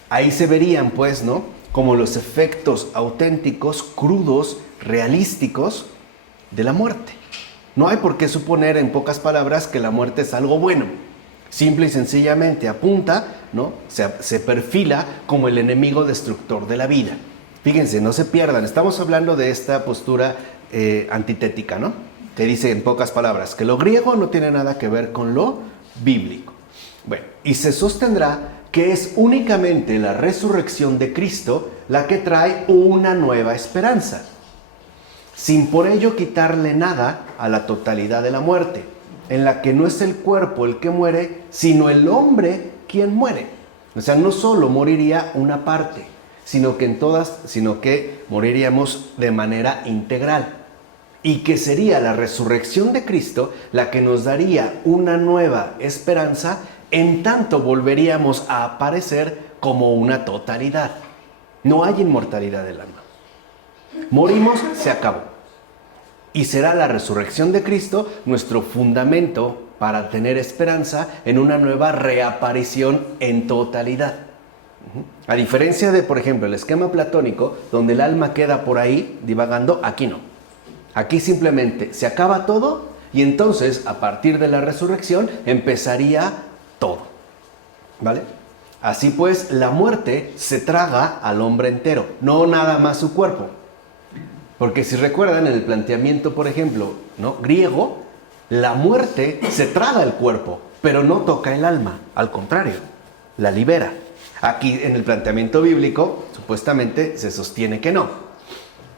Ahí se verían, pues, ¿no?, como los efectos auténticos, crudos, realísticos de la muerte. No hay por qué suponer, en pocas palabras, que la muerte es algo bueno. Simple y sencillamente apunta, ¿no?, se perfila como el enemigo destructor de la vida. Fíjense, no se pierdan, estamos hablando de esta postura antitética, ¿no? Que dice en pocas palabras que lo griego no tiene nada que ver con lo bíblico. Bueno, y se sostendrá que es únicamente la resurrección de Cristo la que trae una nueva esperanza, sin por ello quitarle nada a la totalidad de la muerte, en la que no es el cuerpo el que muere, sino el hombre quien muere. O sea, no solo moriría una parte, sino que moriríamos de manera integral. Y que sería la resurrección de Cristo la que nos daría una nueva esperanza, en tanto volveríamos a aparecer como una totalidad. No hay inmortalidad del alma. Morimos, se acabó. Y será la resurrección de Cristo nuestro fundamento para tener esperanza en una nueva reaparición en totalidad. A diferencia de, por ejemplo, el esquema platónico, donde el alma queda por ahí divagando, aquí no. Aquí simplemente se acaba todo y entonces, a partir de la resurrección, empezaría todo. ¿Vale? Así pues, la muerte se traga al hombre entero, no nada más su cuerpo. Porque si recuerdan, en el planteamiento, por ejemplo, ¿no?, griego, la muerte se traga el cuerpo, pero no toca el alma, al contrario, la libera. Aquí, en el planteamiento bíblico, supuestamente se sostiene que no.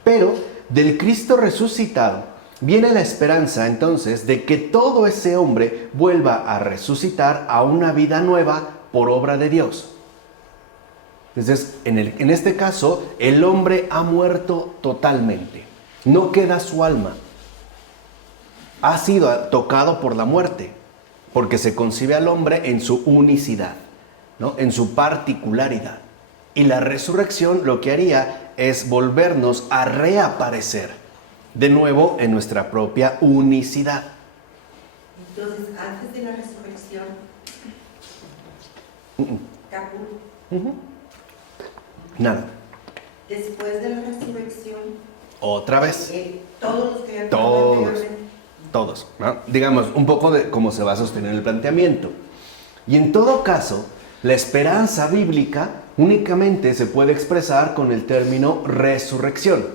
Pero del Cristo resucitado viene la esperanza, entonces, de que todo ese hombre vuelva a resucitar a una vida nueva por obra de Dios. Entonces, en este caso, el hombre ha muerto totalmente. No queda su alma. Ha sido tocado por la muerte, porque se concibe al hombre en su unicidad, ¿no?, en su particularidad. Y la resurrección lo que haría es volvernos a reaparecer de nuevo en nuestra propia unicidad. Entonces, antes de la resurrección, capul. Nada. Después de la resurrección, Otra vez. Todos los que Todos, ¿no? Digamos, un poco de cómo se va a sostener el planteamiento. Y en todo caso, la esperanza bíblica únicamente se puede expresar con el término resurrección,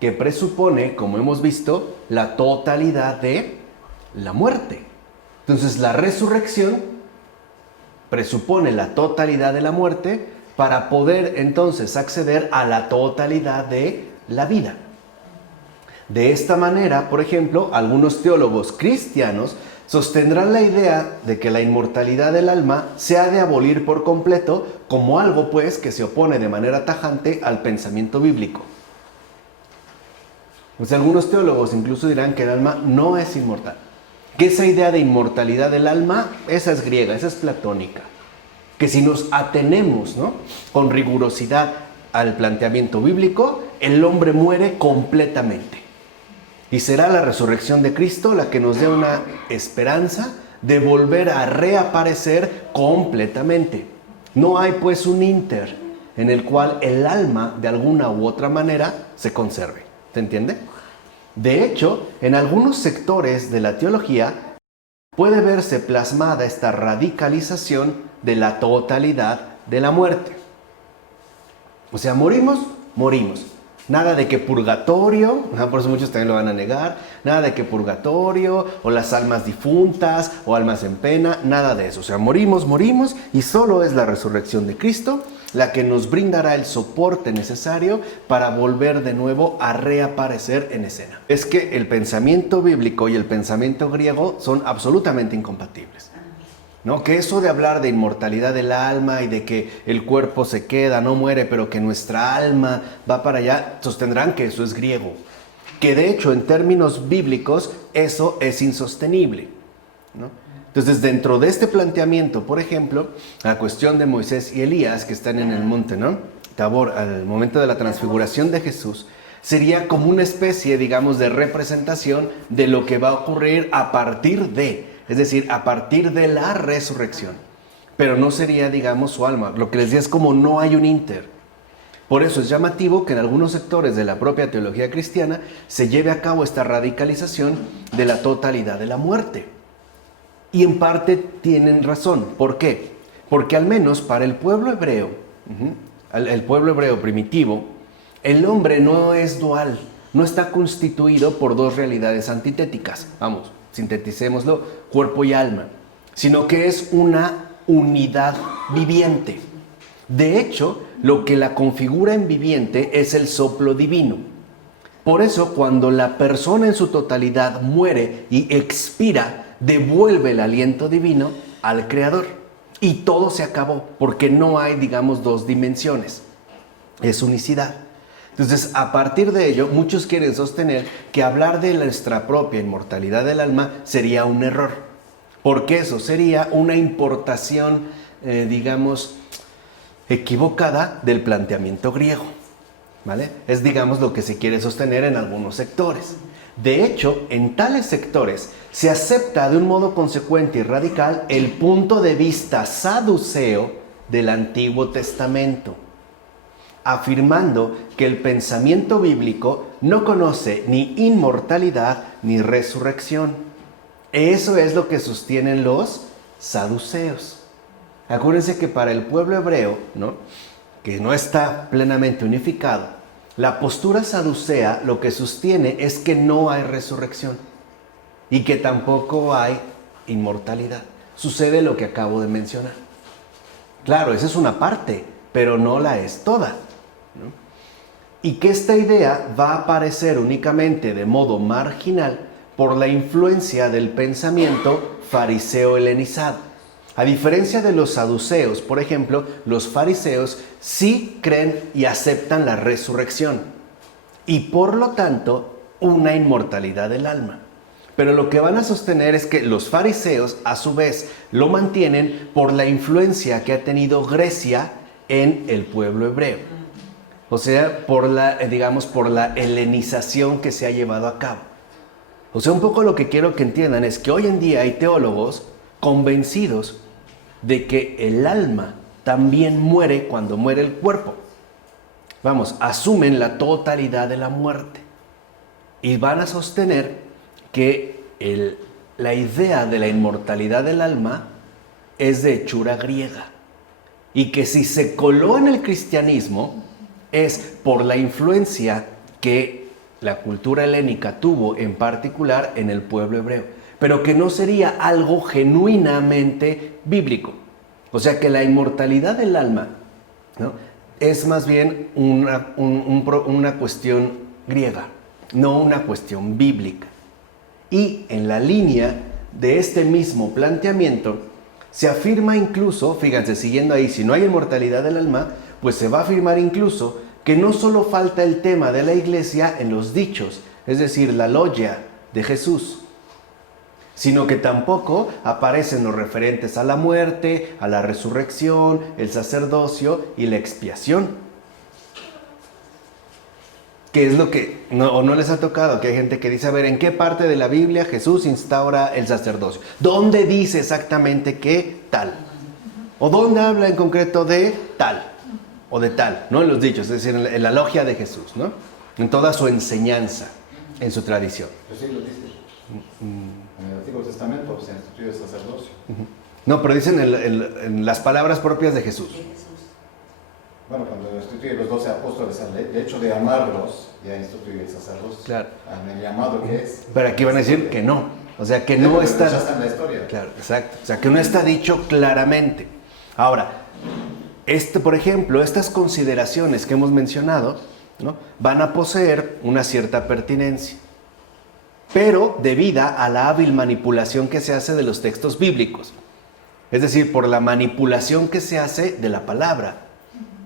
que presupone, como hemos visto, la totalidad de la muerte. Entonces, la resurrección presupone la totalidad de la muerte para poder entonces acceder a la totalidad de la vida. De esta manera, por ejemplo, algunos teólogos cristianos sostendrán la idea de que la inmortalidad del alma se ha de abolir por completo como algo, pues, que se opone de manera tajante al pensamiento bíblico. Pues algunos teólogos incluso dirán que el alma no es inmortal. Que esa idea de inmortalidad del alma, esa es griega, esa es platónica. Que si nos atenemos, ¿no?, con rigurosidad al planteamiento bíblico, el hombre muere completamente. Y será la resurrección de Cristo la que nos dé una esperanza de volver a reaparecer completamente. No hay pues un ínter en el cual el alma de alguna u otra manera se conserve. ¿Se entiende? De hecho, en algunos sectores de la teología puede verse plasmada esta radicalización de la totalidad de la muerte. O sea, morimos. Nada de que purgatorio, por eso muchos también lo van a negar, nada de que purgatorio, o las almas difuntas, o almas en pena, nada de eso. O sea, morimos, y solo es la resurrección de Cristo la que nos brindará el soporte necesario para volver de nuevo a reaparecer en escena. Es que el pensamiento bíblico y el pensamiento griego son absolutamente incompatibles, ¿no? Que eso de hablar de inmortalidad del alma y de que el cuerpo se queda, no muere, pero que nuestra alma va para allá, sostendrán que eso es griego. Que de hecho, en términos bíblicos, eso es insostenible, ¿no? Entonces, dentro de este planteamiento, por ejemplo, la cuestión de Moisés y Elías, que están en el monte, ¿no?, Tabor, al momento de la transfiguración de Jesús, sería como una especie, digamos, de representación de lo que va a ocurrir a partir de, es decir, a partir de la resurrección. Pero no sería, digamos, su alma. Lo que les decía es como no hay un ínter. Por eso es llamativo que en algunos sectores de la propia teología cristiana se lleve a cabo esta radicalización de la totalidad de la muerte. Y en parte tienen razón. ¿Por qué? Porque al menos para el pueblo hebreo, el pueblo hebreo primitivo, El hombre no es dual, no está constituido por dos realidades antitéticas, vamos, sinteticémoslo, cuerpo y alma, sino que es una unidad viviente. De hecho, lo que la configura en viviente es el soplo divino. Por eso, cuando la persona en su totalidad muere y expira, devuelve el aliento divino al Creador. Y todo se acabó, porque no hay, digamos, dos dimensiones. Es unicidad. Entonces, a partir de ello, muchos quieren sostener que hablar de nuestra propia inmortalidad del alma sería un error. Porque eso sería una importación, digamos, equivocada del planteamiento griego, ¿vale? Es, digamos, lo que se quiere sostener en algunos sectores. De hecho, en tales sectores se acepta de un modo consecuente y radical el punto de vista saduceo del Antiguo Testamento, afirmando que el pensamiento bíblico no conoce ni inmortalidad ni resurrección. Eso es lo que sostienen los saduceos. Acuérdense que para el pueblo hebreo, ¿no?, que no está plenamente unificado, la postura saducea lo que sostiene es que no hay resurrección y que tampoco hay inmortalidad. Sucede lo que acabo de mencionar. Claro, esa es una parte, pero no la es toda, ¿no? Y que esta idea va a aparecer únicamente de modo marginal por la influencia del pensamiento fariseo helenizado. A diferencia de los saduceos, por ejemplo, los fariseos sí creen y aceptan la resurrección y por lo tanto una inmortalidad del alma. Pero lo que van a sostener es que los fariseos a su vez lo mantienen por la influencia que ha tenido Grecia en el pueblo hebreo. O sea, por la helenización que se ha llevado a cabo. O sea, un poco lo que quiero que entiendan es que hoy en día hay teólogos convencidos de que el alma también muere cuando muere el cuerpo. Vamos, asumen la totalidad de la muerte y van a sostener que la idea de la inmortalidad del alma es de hechura griega y que si se coló en el cristianismo es por la influencia que la cultura helénica tuvo en particular en el pueblo hebreo, pero que no sería algo genuinamente bíblico. O sea que la inmortalidad del alma, ¿no?, es más bien una cuestión griega, no una cuestión bíblica. Y en la línea de este mismo planteamiento se afirma incluso, fíjense, siguiendo ahí, si no hay inmortalidad del alma, pues se va a afirmar incluso que no solo falta el tema de la iglesia en los dichos, es decir, la logia de Jesús, sino que tampoco aparecen los referentes a la muerte, a la resurrección, el sacerdocio y la expiación. ¿Qué es lo que no les ha tocado? Que hay gente que dice, a ver, ¿en qué parte de la Biblia Jesús instaura el sacerdocio? ¿Dónde dice exactamente qué tal? ¿O dónde habla en concreto de tal? O de tal, ¿no? En los dichos, es decir, en la logia de Jesús, ¿no? En toda su enseñanza, en su tradición. Pues sí, lo dice. En el Antiguo Testamento se instituye el sacerdocio. No, pero dicen en las palabras propias de Jesús. Bueno, cuando instituye los 12 apóstoles, el hecho de amarlos ya instituye el sacerdocio. Claro. El llamado que es. Pero aquí van a decir que no. O sea, que no está... Ya está en la historia. Claro, exacto. O sea, que no está dicho claramente. Ahora, por ejemplo, estas consideraciones que hemos mencionado, ¿no?, van a poseer una cierta pertinencia, pero debida a la hábil manipulación que se hace de los textos bíblicos. Es decir, por la manipulación que se hace de la palabra,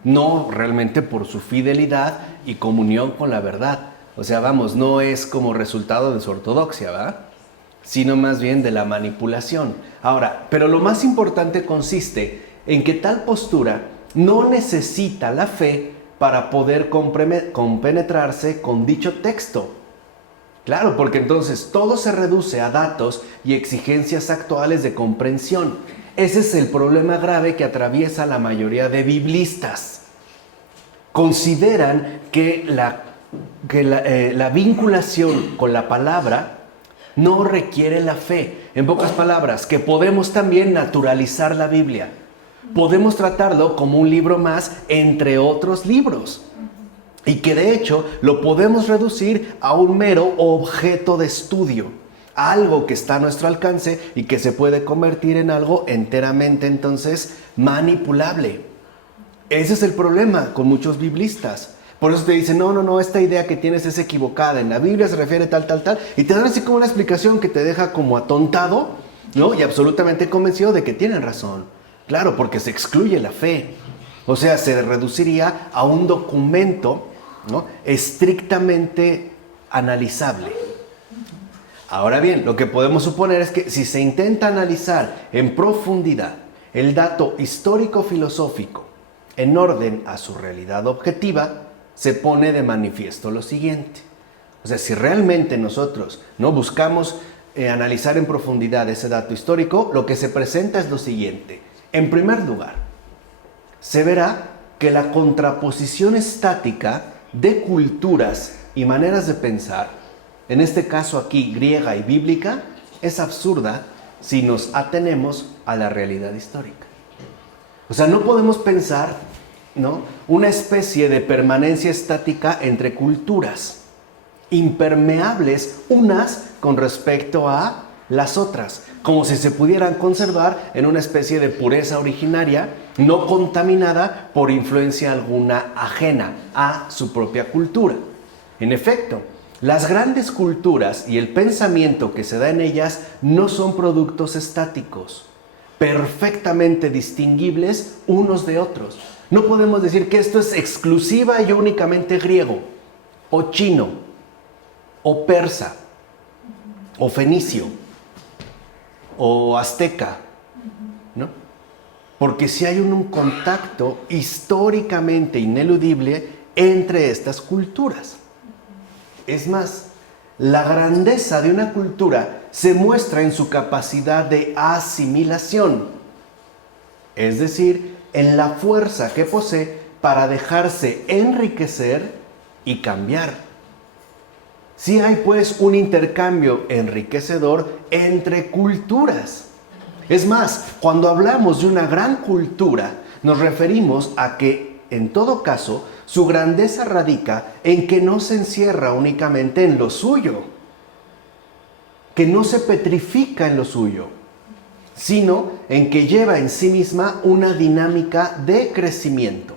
no realmente por su fidelidad y comunión con la verdad. O sea, vamos, no es como resultado de su ortodoxia, ¿verdad?, sino más bien de la manipulación. Ahora, pero lo más importante consiste en que tal postura no necesita la fe para poder compenetrarse con dicho texto. Claro, porque entonces todo se reduce a datos y exigencias actuales de comprensión. Ese es el problema grave que atraviesa la mayoría de biblistas. Consideran que la vinculación con la palabra no requiere la fe. En pocas palabras, que podemos también naturalizar la Biblia. Podemos tratarlo como un libro más entre otros libros. y que de hecho lo podemos reducir a un mero objeto de estudio, algo que está a nuestro alcance y que se puede convertir en algo enteramente entonces manipulable. Ese es el problema con muchos biblistas. Por eso te dicen, no, esta idea que tienes es equivocada, en la Biblia se refiere tal, y te dan así como una explicación que te deja como atontado, ¿no? Y absolutamente convencido de que tienen razón. Claro, porque se excluye la fe. O sea, se reduciría a un documento, ¿no?, estrictamente analizable. Ahora bien, lo que podemos suponer es que si se intenta analizar en profundidad el dato histórico-filosófico en orden a su realidad objetiva, se pone de manifiesto lo siguiente. O sea, si realmente nosotros no buscamos analizar en profundidad ese dato histórico, lo que se presenta es lo siguiente. En primer lugar, se verá que la contraposición estática de culturas y maneras de pensar, en este caso aquí griega y bíblica, es absurda si nos atenemos a la realidad histórica. O sea, no podemos pensar, ¿no?, una especie de permanencia estática entre culturas, impermeables unas con respecto a las otras, como si se pudieran conservar en una especie de pureza originaria, no contaminada por influencia alguna ajena a su propia cultura. En efecto, las grandes culturas y el pensamiento que se da en ellas no son productos estáticos, perfectamente distinguibles unos de otros. No podemos decir que esto es exclusiva y únicamente griego, o chino, o persa, o fenicio, o azteca, ¿no? Porque si hay un contacto históricamente ineludible entre estas culturas. Es más, la grandeza de una cultura se muestra en su capacidad de asimilación, es decir, en la fuerza que posee para dejarse enriquecer y cambiar. Sí hay pues un intercambio enriquecedor entre culturas. Es más, cuando hablamos de una gran cultura, nos referimos a que, en todo caso, su grandeza radica en que no se encierra únicamente en lo suyo, que no se petrifica en lo suyo, sino en que lleva en sí misma una dinámica de crecimiento.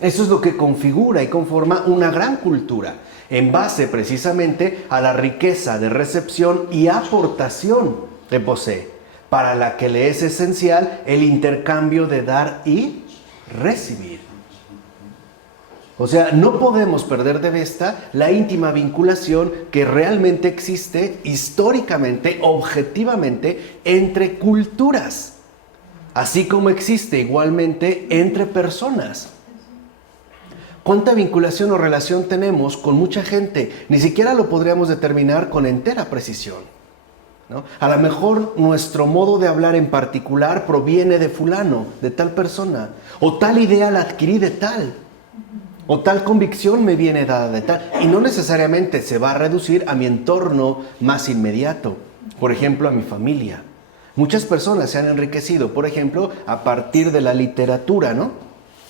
Eso es lo que configura y conforma una gran cultura, en base precisamente a la riqueza de recepción y aportación que posee, para la que le es esencial el intercambio de dar y recibir. O sea, no podemos perder de vista la íntima vinculación que realmente existe históricamente, objetivamente, entre culturas, así como existe igualmente entre personas. ¿Cuánta vinculación o relación tenemos con mucha gente? Ni siquiera lo podríamos determinar con entera precisión, ¿no? A lo mejor nuestro modo de hablar en particular proviene de fulano, de tal persona, o tal idea la adquirí de tal, o tal convicción me viene dada de tal, y no necesariamente se va a reducir a mi entorno más inmediato, por ejemplo, a mi familia. Muchas personas se han enriquecido, por ejemplo, a partir de la literatura, ¿no?,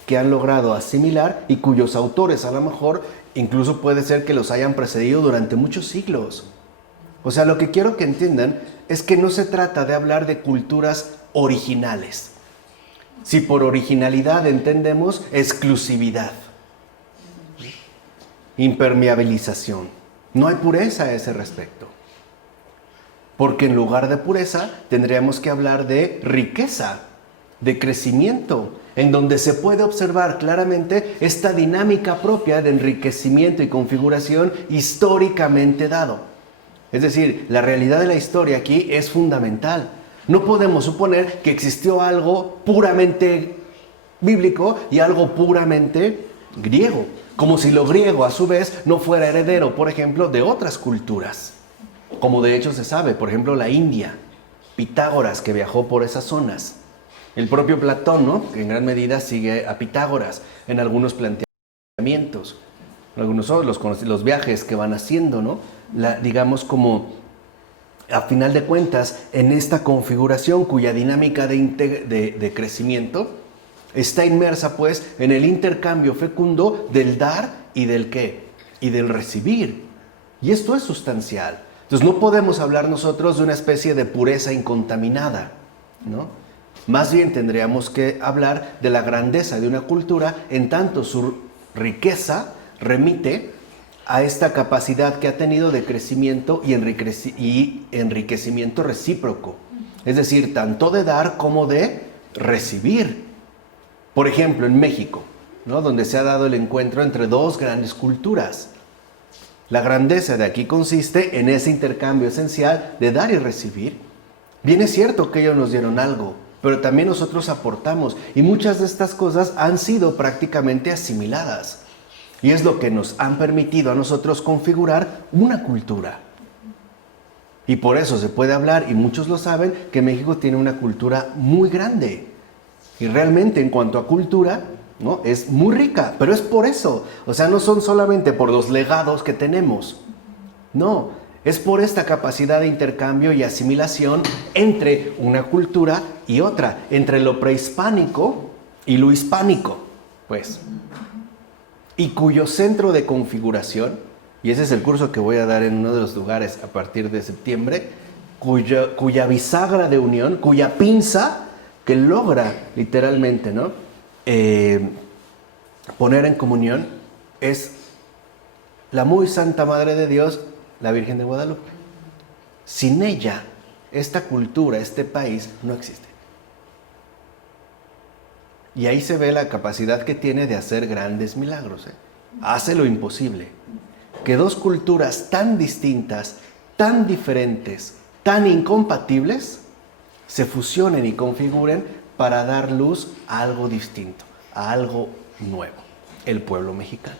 que han logrado asimilar y cuyos autores a lo mejor incluso puede ser que los hayan precedido durante muchos siglos. O sea, lo que quiero que entiendan es que no se trata de hablar de culturas originales. Si por originalidad entendemos exclusividad, impermeabilización, no hay pureza a ese respecto. Porque en lugar de pureza tendríamos que hablar de riqueza, de crecimiento, en donde se puede observar claramente esta dinámica propia de enriquecimiento y configuración históricamente dado. Es decir, la realidad de la historia aquí es fundamental. No podemos suponer que existió algo puramente bíblico y algo puramente griego, como si lo griego a su vez no fuera heredero, por ejemplo, de otras culturas, como de hecho se sabe, por ejemplo, la India, Pitágoras, que viajó por esas zonas. El propio Platón, ¿no?, que en gran medida sigue a Pitágoras en algunos planteamientos, algunos son los viajes que van haciendo, ¿no? Digamos como, a final de cuentas, en esta configuración cuya dinámica de crecimiento está inmersa pues en el intercambio fecundo del dar ¿Y del qué? Y del recibir. Y esto es sustancial. Entonces no podemos hablar nosotros de una especie de pureza incontaminada, ¿no? Más bien tendríamos que hablar de la grandeza de una cultura en tanto su riqueza remite a esta capacidad que ha tenido de crecimiento y enriquecimiento recíproco. Es decir, tanto de dar como de recibir. Por ejemplo, en México, ¿no? Donde se ha dado el encuentro entre dos grandes culturas. La grandeza de aquí consiste en ese intercambio esencial de dar y recibir. Bien es cierto que ellos nos dieron algo, pero también nosotros aportamos, y muchas de estas cosas han sido prácticamente asimiladas. Y es lo que nos han permitido a nosotros configurar una cultura. Y por eso se puede hablar, y muchos lo saben, que México tiene una cultura muy grande. Y realmente en cuanto a cultura, ¿no? Es muy rica, pero es por eso. O sea, no son solamente por los legados que tenemos. No, es por esta capacidad de intercambio y asimilación entre una cultura y otra, entre lo prehispánico y lo hispánico, pues. Y cuyo centro de configuración, y ese es el curso que voy a dar en uno de los lugares a partir de septiembre, cuya bisagra de unión, cuya pinza que logra literalmente, ¿no? Poner en comunión es la muy santa Madre de Dios, la Virgen de Guadalupe. Sin ella, esta cultura, este país no existe. Y ahí se ve la capacidad que tiene de hacer grandes milagros. Hace lo imposible. Que dos culturas tan distintas, tan diferentes, tan incompatibles, se fusionen y configuren para dar luz a algo distinto, a algo nuevo, el pueblo mexicano.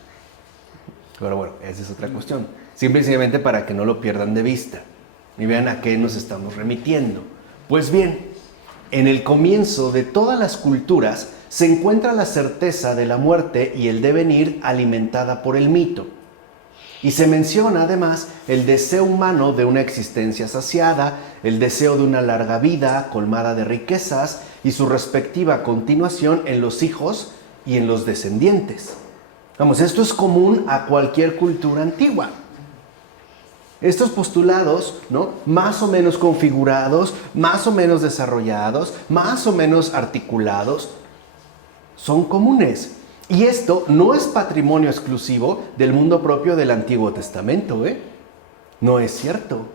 Pero bueno, esa es otra cuestión. Simplemente para que no lo pierdan de vista y vean a qué nos estamos remitiendo. Pues bien, en el comienzo de todas las culturas se encuentra la certeza de la muerte y el devenir alimentada por el mito. Y se menciona además el deseo humano de una existencia saciada, el deseo de una larga vida colmada de riquezas y su respectiva continuación en los hijos y en los descendientes. Vamos, esto es común a cualquier cultura antigua. Estos postulados, ¿no? Más o menos configurados, más o menos desarrollados, más o menos articulados, son comunes. Y esto no es patrimonio exclusivo del mundo propio del Antiguo Testamento, ¿eh? No es cierto.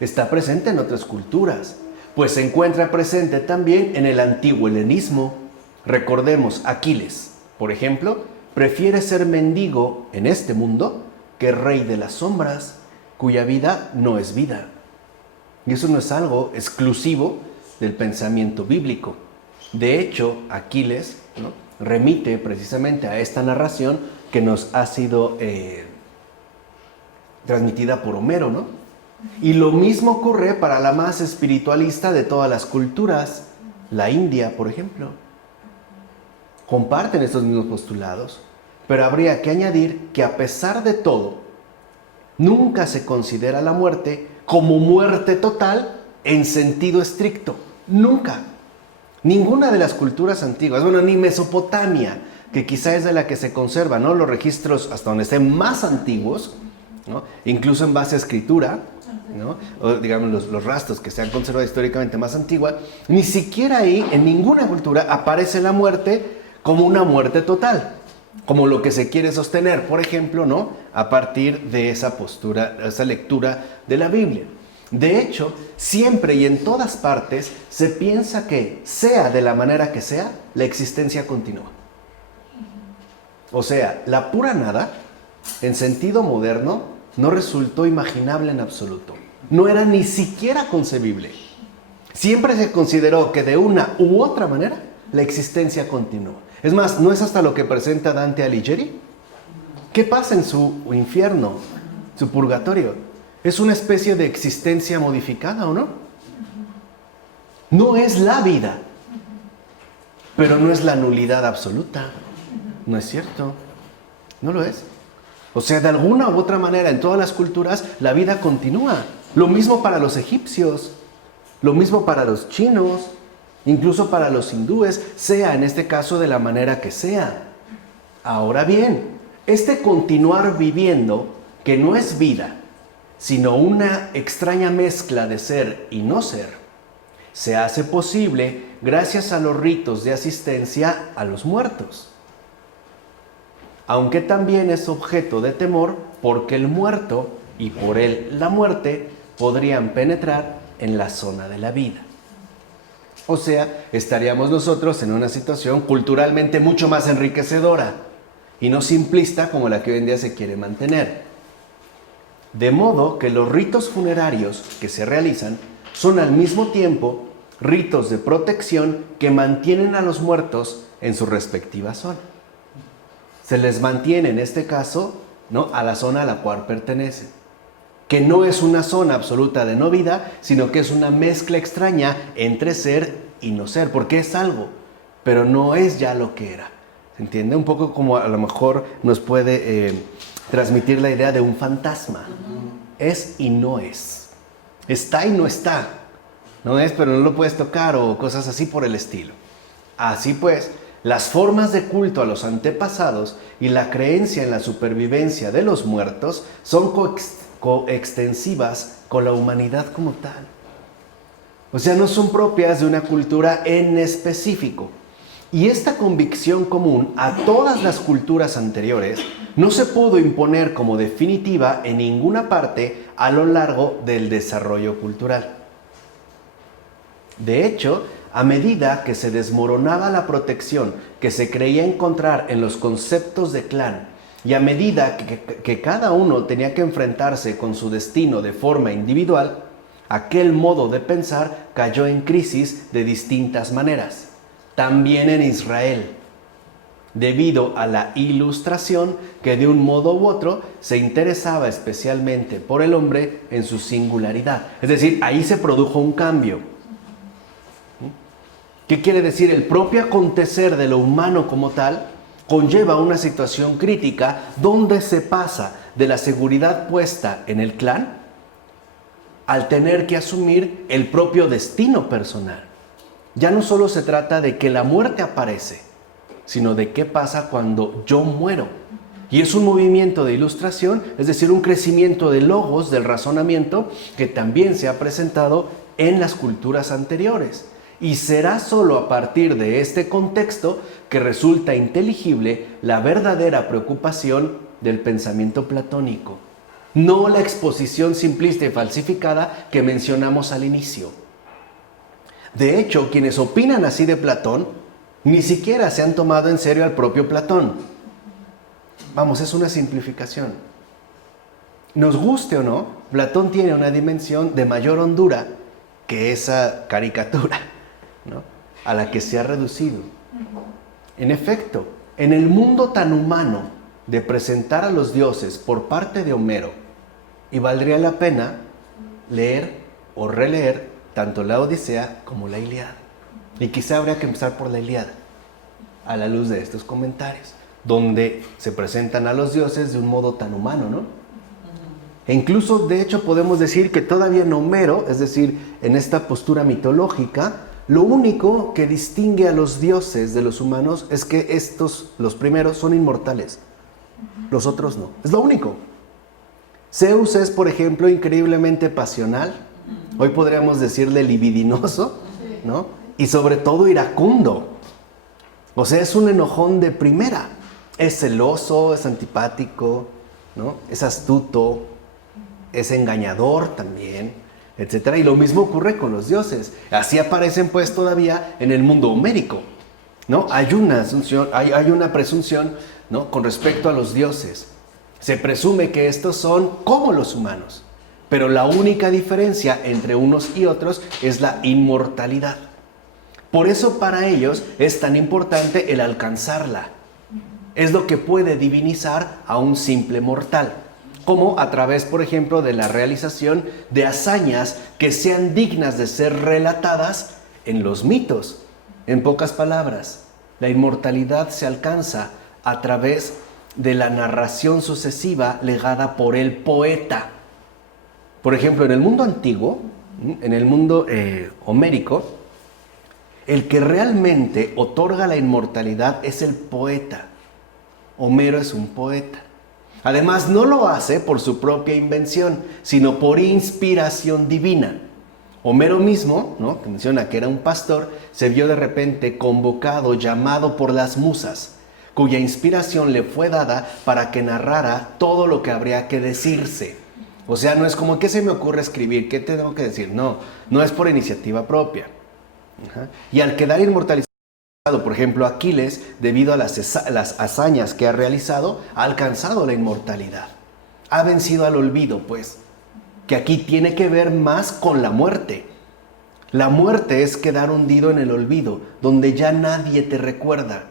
Está presente en otras culturas, pues se encuentra presente también en el antiguo helenismo. Recordemos, Aquiles, por ejemplo, prefiere ser mendigo en este mundo que rey de las sombras, cuya vida no es vida. Y eso no es algo exclusivo del pensamiento bíblico. De hecho, Aquiles, ¿no? remite precisamente a esta narración que nos ha sido transmitida por Homero, ¿no? Y lo mismo ocurre para la más espiritualista de todas las culturas, la India, por ejemplo. Comparten estos mismos postulados, pero habría que añadir que a pesar de todo, nunca se considera la muerte como muerte total en sentido estricto. Nunca. Ninguna de las culturas antiguas, bueno, ni Mesopotamia, que quizá es de la que se conservan, ¿no? Los registros hasta donde estén más antiguos, ¿no? Incluso en base a escritura, ¿no? O digamos los rastros que se han conservado históricamente más antigua, ni siquiera ahí, en ninguna cultura, aparece la muerte como una muerte total, como lo que se quiere sostener, por ejemplo, ¿no? A partir de esa postura, esa lectura de la Biblia. De hecho, siempre y en todas partes se piensa que, sea de la manera que sea, la existencia continúa. O sea, la pura nada, en sentido moderno, no resultó imaginable en absoluto. No era ni siquiera concebible. Siempre se consideró que de una u otra manera la existencia continúa. Es más, ¿no es hasta lo que presenta Dante Alighieri? ¿Qué pasa en su infierno, su purgatorio? ¿Es una especie de existencia modificada o no? No es la vida, pero no es la nulidad absoluta. ¿No es cierto? No lo es. O sea, de alguna u otra manera, en todas las culturas, la vida continúa. Lo mismo para los egipcios, lo mismo para los chinos, incluso para los hindúes, sea en este caso de la manera que sea. Ahora bien, Este continuar viviendo, que no es vida, sino una extraña mezcla de ser y no ser, se hace posible gracias a los ritos de asistencia a los muertos. Aunque también es objeto de temor porque el muerto y por él la muerte podrían penetrar en la zona de la vida. O sea, estaríamos nosotros en una situación culturalmente mucho más enriquecedora y no simplista como la que hoy en día se quiere mantener. De modo que los ritos funerarios que se realizan son al mismo tiempo ritos de protección que mantienen a los muertos en su respectiva zona. Se les mantiene en este caso, ¿no?, a la zona a la cual pertenecen, que no es una zona absoluta de no vida, sino que es una mezcla extraña entre ser y no ser, porque es algo, pero no es ya lo que era. ¿Se entiende? Un poco como a lo mejor nos puede transmitir la idea de un fantasma. Es y no es. Está y no está. No es, pero no lo puedes tocar o cosas así por el estilo. Así pues, las formas de culto a los antepasados y la creencia en la supervivencia de los muertos son coextensivas con la humanidad como tal. O sea, no son propias de una cultura en específico. Y esta convicción común a todas las culturas anteriores no se pudo imponer como definitiva en ninguna parte a lo largo del desarrollo cultural. De hecho, a medida que se desmoronaba la protección que se creía encontrar en los conceptos de clan y a medida que cada uno tenía que enfrentarse con su destino de forma individual, aquel modo de pensar cayó en crisis de distintas maneras. También en Israel, debido a la ilustración que de un modo u otro se interesaba especialmente por el hombre en su singularidad. Es decir, ahí se produjo un cambio. ¿Qué quiere decir? El propio acontecer de lo humano como tal conlleva una situación crítica donde se pasa de la seguridad puesta en el clan al tener que asumir el propio destino personal. Ya no solo se trata de que la muerte aparece, sino de qué pasa cuando yo muero. Y es un movimiento de ilustración, es decir, un crecimiento de logos, del razonamiento, que también se ha presentado en las culturas anteriores. Y será solo a partir de este contexto que resulta inteligible la verdadera preocupación del pensamiento platónico, no la exposición simplista y falsificada que mencionamos al inicio. De hecho, quienes opinan así de Platón ni siquiera se han tomado en serio al propio Platón. Vamos, es una simplificación. Nos guste o no, Platón tiene una dimensión de mayor hondura que esa caricatura, ¿no?, a la que se ha reducido. En efecto, en el mundo tan humano de presentar a los dioses por parte de Homero, y valdría la pena leer o releer tanto la Odisea como la Ilíada. Y quizá habría que empezar por la Ilíada, a la luz de estos comentarios, donde se presentan a los dioses de un modo tan humano, ¿no? E incluso, de hecho, podemos decir que todavía en Homero, es decir, en esta postura mitológica, lo único que distingue a los dioses de los humanos es que estos, los primeros, son inmortales. Los otros no. Es lo único. Zeus es, por ejemplo, increíblemente pasional. Hoy podríamos decirle libidinoso, ¿no? Y sobre todo iracundo. O sea, es un enojón de primera. Es celoso, es antipático, ¿no? Es astuto, es engañador también, etc. Y lo mismo ocurre con los dioses. Así aparecen pues todavía en el mundo homérico, ¿no? Hay una presunción, ¿no?, con respecto a los dioses. Se presume que estos son como los humanos, pero la única diferencia entre unos y otros es la inmortalidad. Por eso para ellos es tan importante el alcanzarla. Es lo que puede divinizar a un simple mortal, como a través, por ejemplo, de la realización de hazañas que sean dignas de ser relatadas en los mitos. En pocas palabras, la inmortalidad se alcanza a través de la narración sucesiva legada por el poeta. Por ejemplo, en el mundo antiguo, en el mundo homérico, el que realmente otorga la inmortalidad es el poeta. Homero es un poeta. Además, no lo hace por su propia invención, sino por inspiración divina. Homero mismo, ¿no?, que menciona que era un pastor, se vio de repente convocado, llamado por las musas, cuya inspiración le fue dada para que narrara todo lo que habría que decirse. O sea, no es como, ¿qué se me ocurre escribir? ¿Qué tengo que decir? No, no es por iniciativa propia. Y al quedar inmortalizado, por ejemplo, Aquiles, debido a las hazañas que ha realizado, ha alcanzado la inmortalidad. Ha vencido al olvido, pues, que aquí tiene que ver más con la muerte. La muerte es quedar hundido en el olvido, donde ya nadie te recuerda,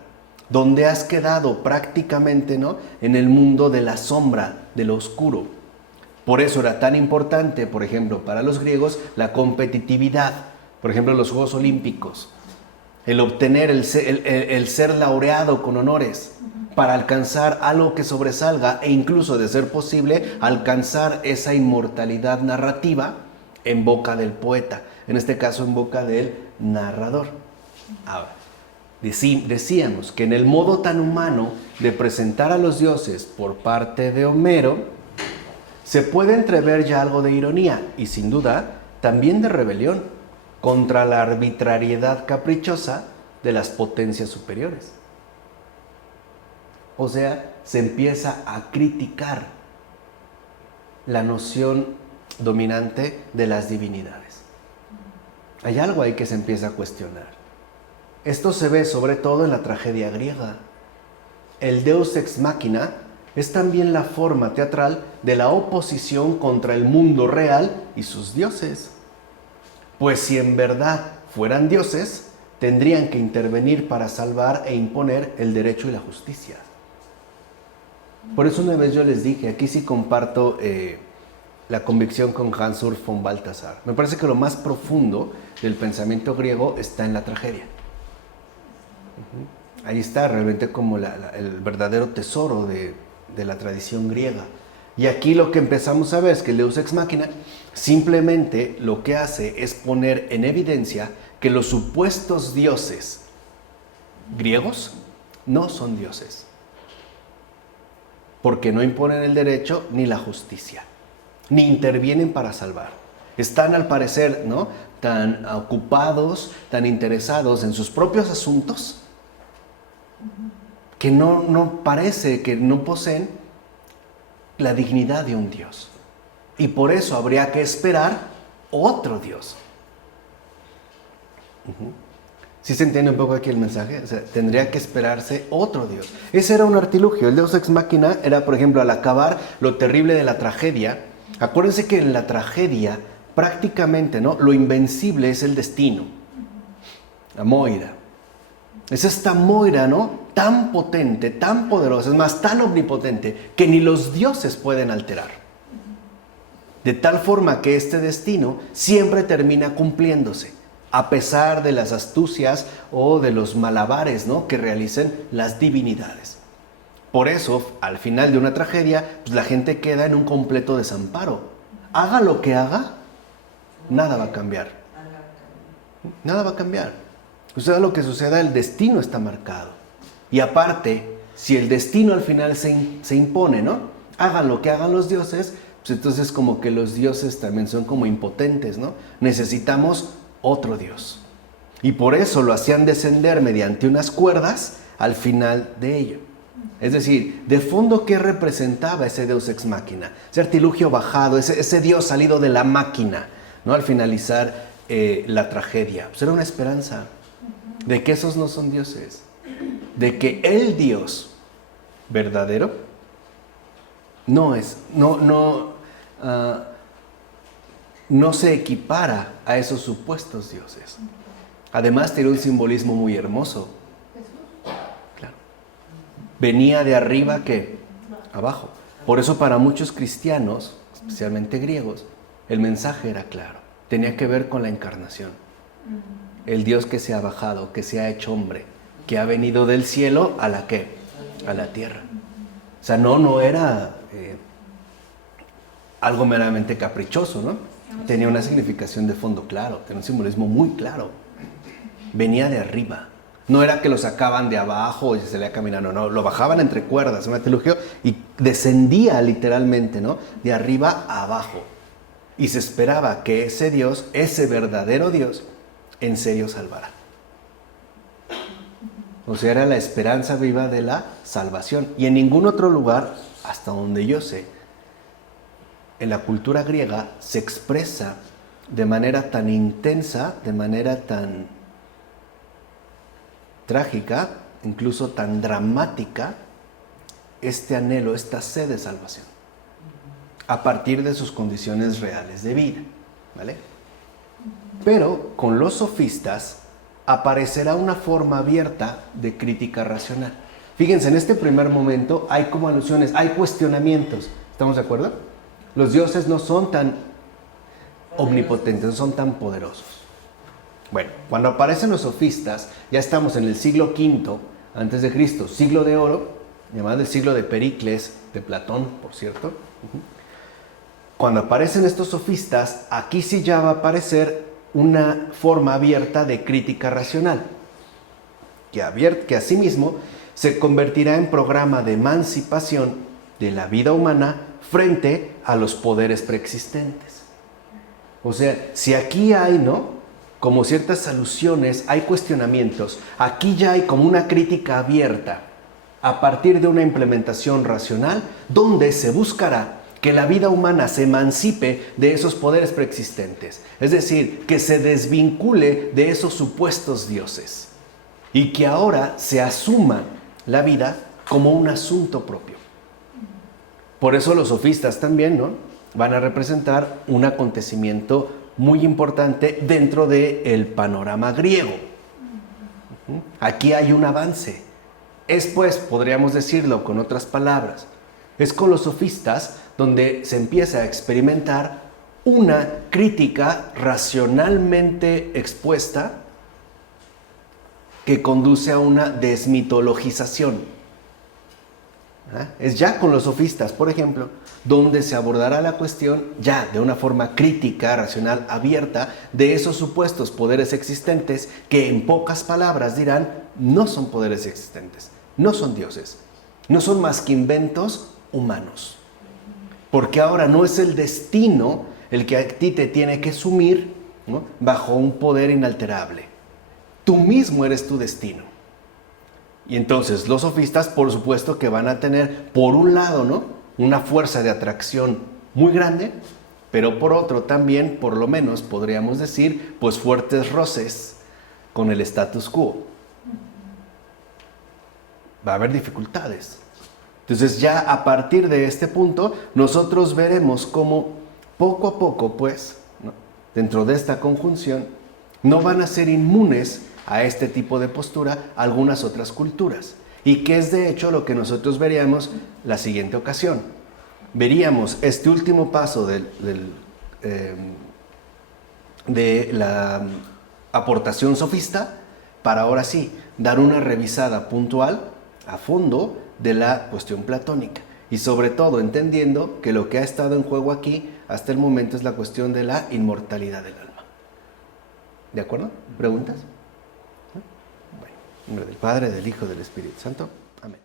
donde has quedado prácticamente, ¿no?, en el mundo de la sombra, de lo oscuro. Por eso era tan importante, por ejemplo, para los griegos, la competitividad. Por ejemplo, los Juegos Olímpicos. El obtener, el ser laureado con honores para alcanzar algo que sobresalga e incluso, de ser posible, alcanzar esa inmortalidad narrativa en boca del poeta, en este caso en boca del narrador. Ahora, decíamos que en el modo tan humano de presentar a los dioses por parte de Homero, se puede entrever ya algo de ironía y sin duda también de rebelión contra la arbitrariedad caprichosa de las potencias superiores. O sea, se empieza a criticar la noción dominante de las divinidades. Hay algo ahí que se empieza a cuestionar. Esto se ve sobre todo en la tragedia griega. El Deus ex machina es también la forma teatral de la oposición contra el mundo real y sus dioses. Pues si en verdad fueran dioses, tendrían que intervenir para salvar e imponer el derecho y la justicia. Por eso una vez yo les dije, aquí sí comparto la convicción con Hans-Urs von Balthasar. Me parece que lo más profundo del pensamiento griego está en la tragedia. Ahí está realmente como el verdadero tesoro de la tradición griega. Y aquí lo que empezamos a ver es que el Deus ex machina simplemente lo que hace es poner en evidencia que los supuestos dioses griegos no son dioses, porque no imponen el derecho ni la justicia, ni intervienen para salvar. Están, al parecer, ¿no?, tan ocupados, tan interesados en sus propios asuntos, que no parece que no poseen la dignidad de un Dios. Y por eso habría que esperar otro Dios. ¿Sí se entiende un poco aquí el mensaje? O sea, tendría que esperarse otro Dios. Ese era un artilugio. El Deus ex machina era, por ejemplo, al acabar lo terrible de la tragedia. Acuérdense que en la tragedia, prácticamente, ¿no?, lo invencible es el destino. La Moira. Es esta Moira, ¿no?, tan potente, tan poderosa, es más, tan omnipotente, que ni los dioses pueden alterar. De tal forma que este destino siempre termina cumpliéndose, a pesar de las astucias o de los malabares, ¿no?, que realicen las divinidades. Por eso, al final de una tragedia, pues la gente queda en un completo desamparo. Haga lo que haga, nada va a cambiar. Nada va a cambiar. Suceda lo que suceda, el destino está marcado. Y aparte, si el destino al final se impone, ¿no?, hagan lo que hagan los dioses, pues entonces como que los dioses también son como impotentes, ¿no? Necesitamos otro Dios. Y por eso lo hacían descender mediante unas cuerdas al final de ello. Es decir, de fondo, ¿qué representaba ese Deus ex machina? Ese artilugio bajado, ese Dios salido de la máquina, ¿no?, al finalizar la tragedia. Pues era una esperanza de que esos no son dioses, de que el Dios verdadero no se equipara a esos supuestos dioses. Además, tiene un simbolismo muy hermoso. Claro. Venía de arriba, ¿qué? Abajo. Por eso para muchos cristianos, especialmente griegos, el mensaje era claro. Tenía que ver con la encarnación. El Dios que se ha bajado, que se ha hecho hombre, que ha venido del cielo a la ¿qué? A la tierra. O sea, no era algo meramente caprichoso, ¿no? Tenía una significación de fondo claro, tenía un simbolismo muy claro. Venía de arriba, No era que lo sacaban de abajo y se le caminando, no, lo bajaban entre cuerdas, un artilugio, y descendía literalmente, ¿no? De arriba a abajo. Y se esperaba que ese Dios, ese verdadero Dios, en serio salvara. O sea, era la esperanza viva de la salvación. Y en ningún otro lugar, hasta donde yo sé, en la cultura griega se expresa de manera tan intensa, de manera tan trágica, incluso tan dramática, este anhelo, esta sed de salvación, a partir de sus condiciones reales de vida, ¿vale? Pero con los sofistas aparecerá una forma abierta de crítica racional. Fíjense, en este primer momento hay como alusiones, hay cuestionamientos, ¿estamos de acuerdo? Los dioses no son tan omnipotentes, no son tan poderosos. Bueno, cuando aparecen los sofistas, ya estamos en el siglo V antes de Cristo, siglo de oro, llamado el siglo de Pericles, de Platón, por cierto. Cuando aparecen estos sofistas, aquí sí ya va a aparecer una forma abierta de crítica racional, que asimismo se convertirá en programa de emancipación de la vida humana frente a los poderes preexistentes. O sea, si aquí hay, ¿no?, como ciertas alusiones, hay cuestionamientos, aquí ya hay como una crítica abierta a partir de una implementación racional donde se buscará que la vida humana se emancipe de esos poderes preexistentes, es decir, que se desvincule de esos supuestos dioses y que ahora se asuma la vida como un asunto propio. Por eso los sofistas también, ¿no?, van a representar un acontecimiento muy importante dentro del panorama griego. Aquí hay un avance. Es pues, podríamos decirlo con otras palabras, es con los sofistas donde se empieza a experimentar una crítica racionalmente expuesta que conduce a una desmitologización. Es ya con los sofistas, por ejemplo, donde se abordará la cuestión ya de una forma crítica, racional, abierta, de esos supuestos poderes existentes que en pocas palabras dirán, no son poderes existentes, no son dioses, no son más que inventos humanos. Porque ahora no es el destino el que a ti te tiene que sumir, ¿no?, bajo un poder inalterable. Tú mismo eres tu destino. Y entonces los sofistas, por supuesto que van a tener, por un lado, ¿no?, una fuerza de atracción muy grande, pero por otro también, por lo menos, podríamos decir, pues fuertes roces con el status quo. Va a haber dificultades. Entonces ya a partir de este punto, nosotros veremos cómo poco a poco, pues, ¿no?, dentro de esta conjunción, no van a ser inmunes a este tipo de postura algunas otras culturas. Y que es de hecho lo que nosotros veríamos la siguiente ocasión. Veríamos este último paso de la aportación sofista para ahora sí dar una revisada puntual a fondo de la cuestión platónica. Y sobre todo entendiendo que lo que ha estado en juego aquí hasta el momento es la cuestión de la inmortalidad del alma. ¿De acuerdo? ¿Preguntas? En nombre del Padre, del Hijo y del Espíritu Santo. Amén.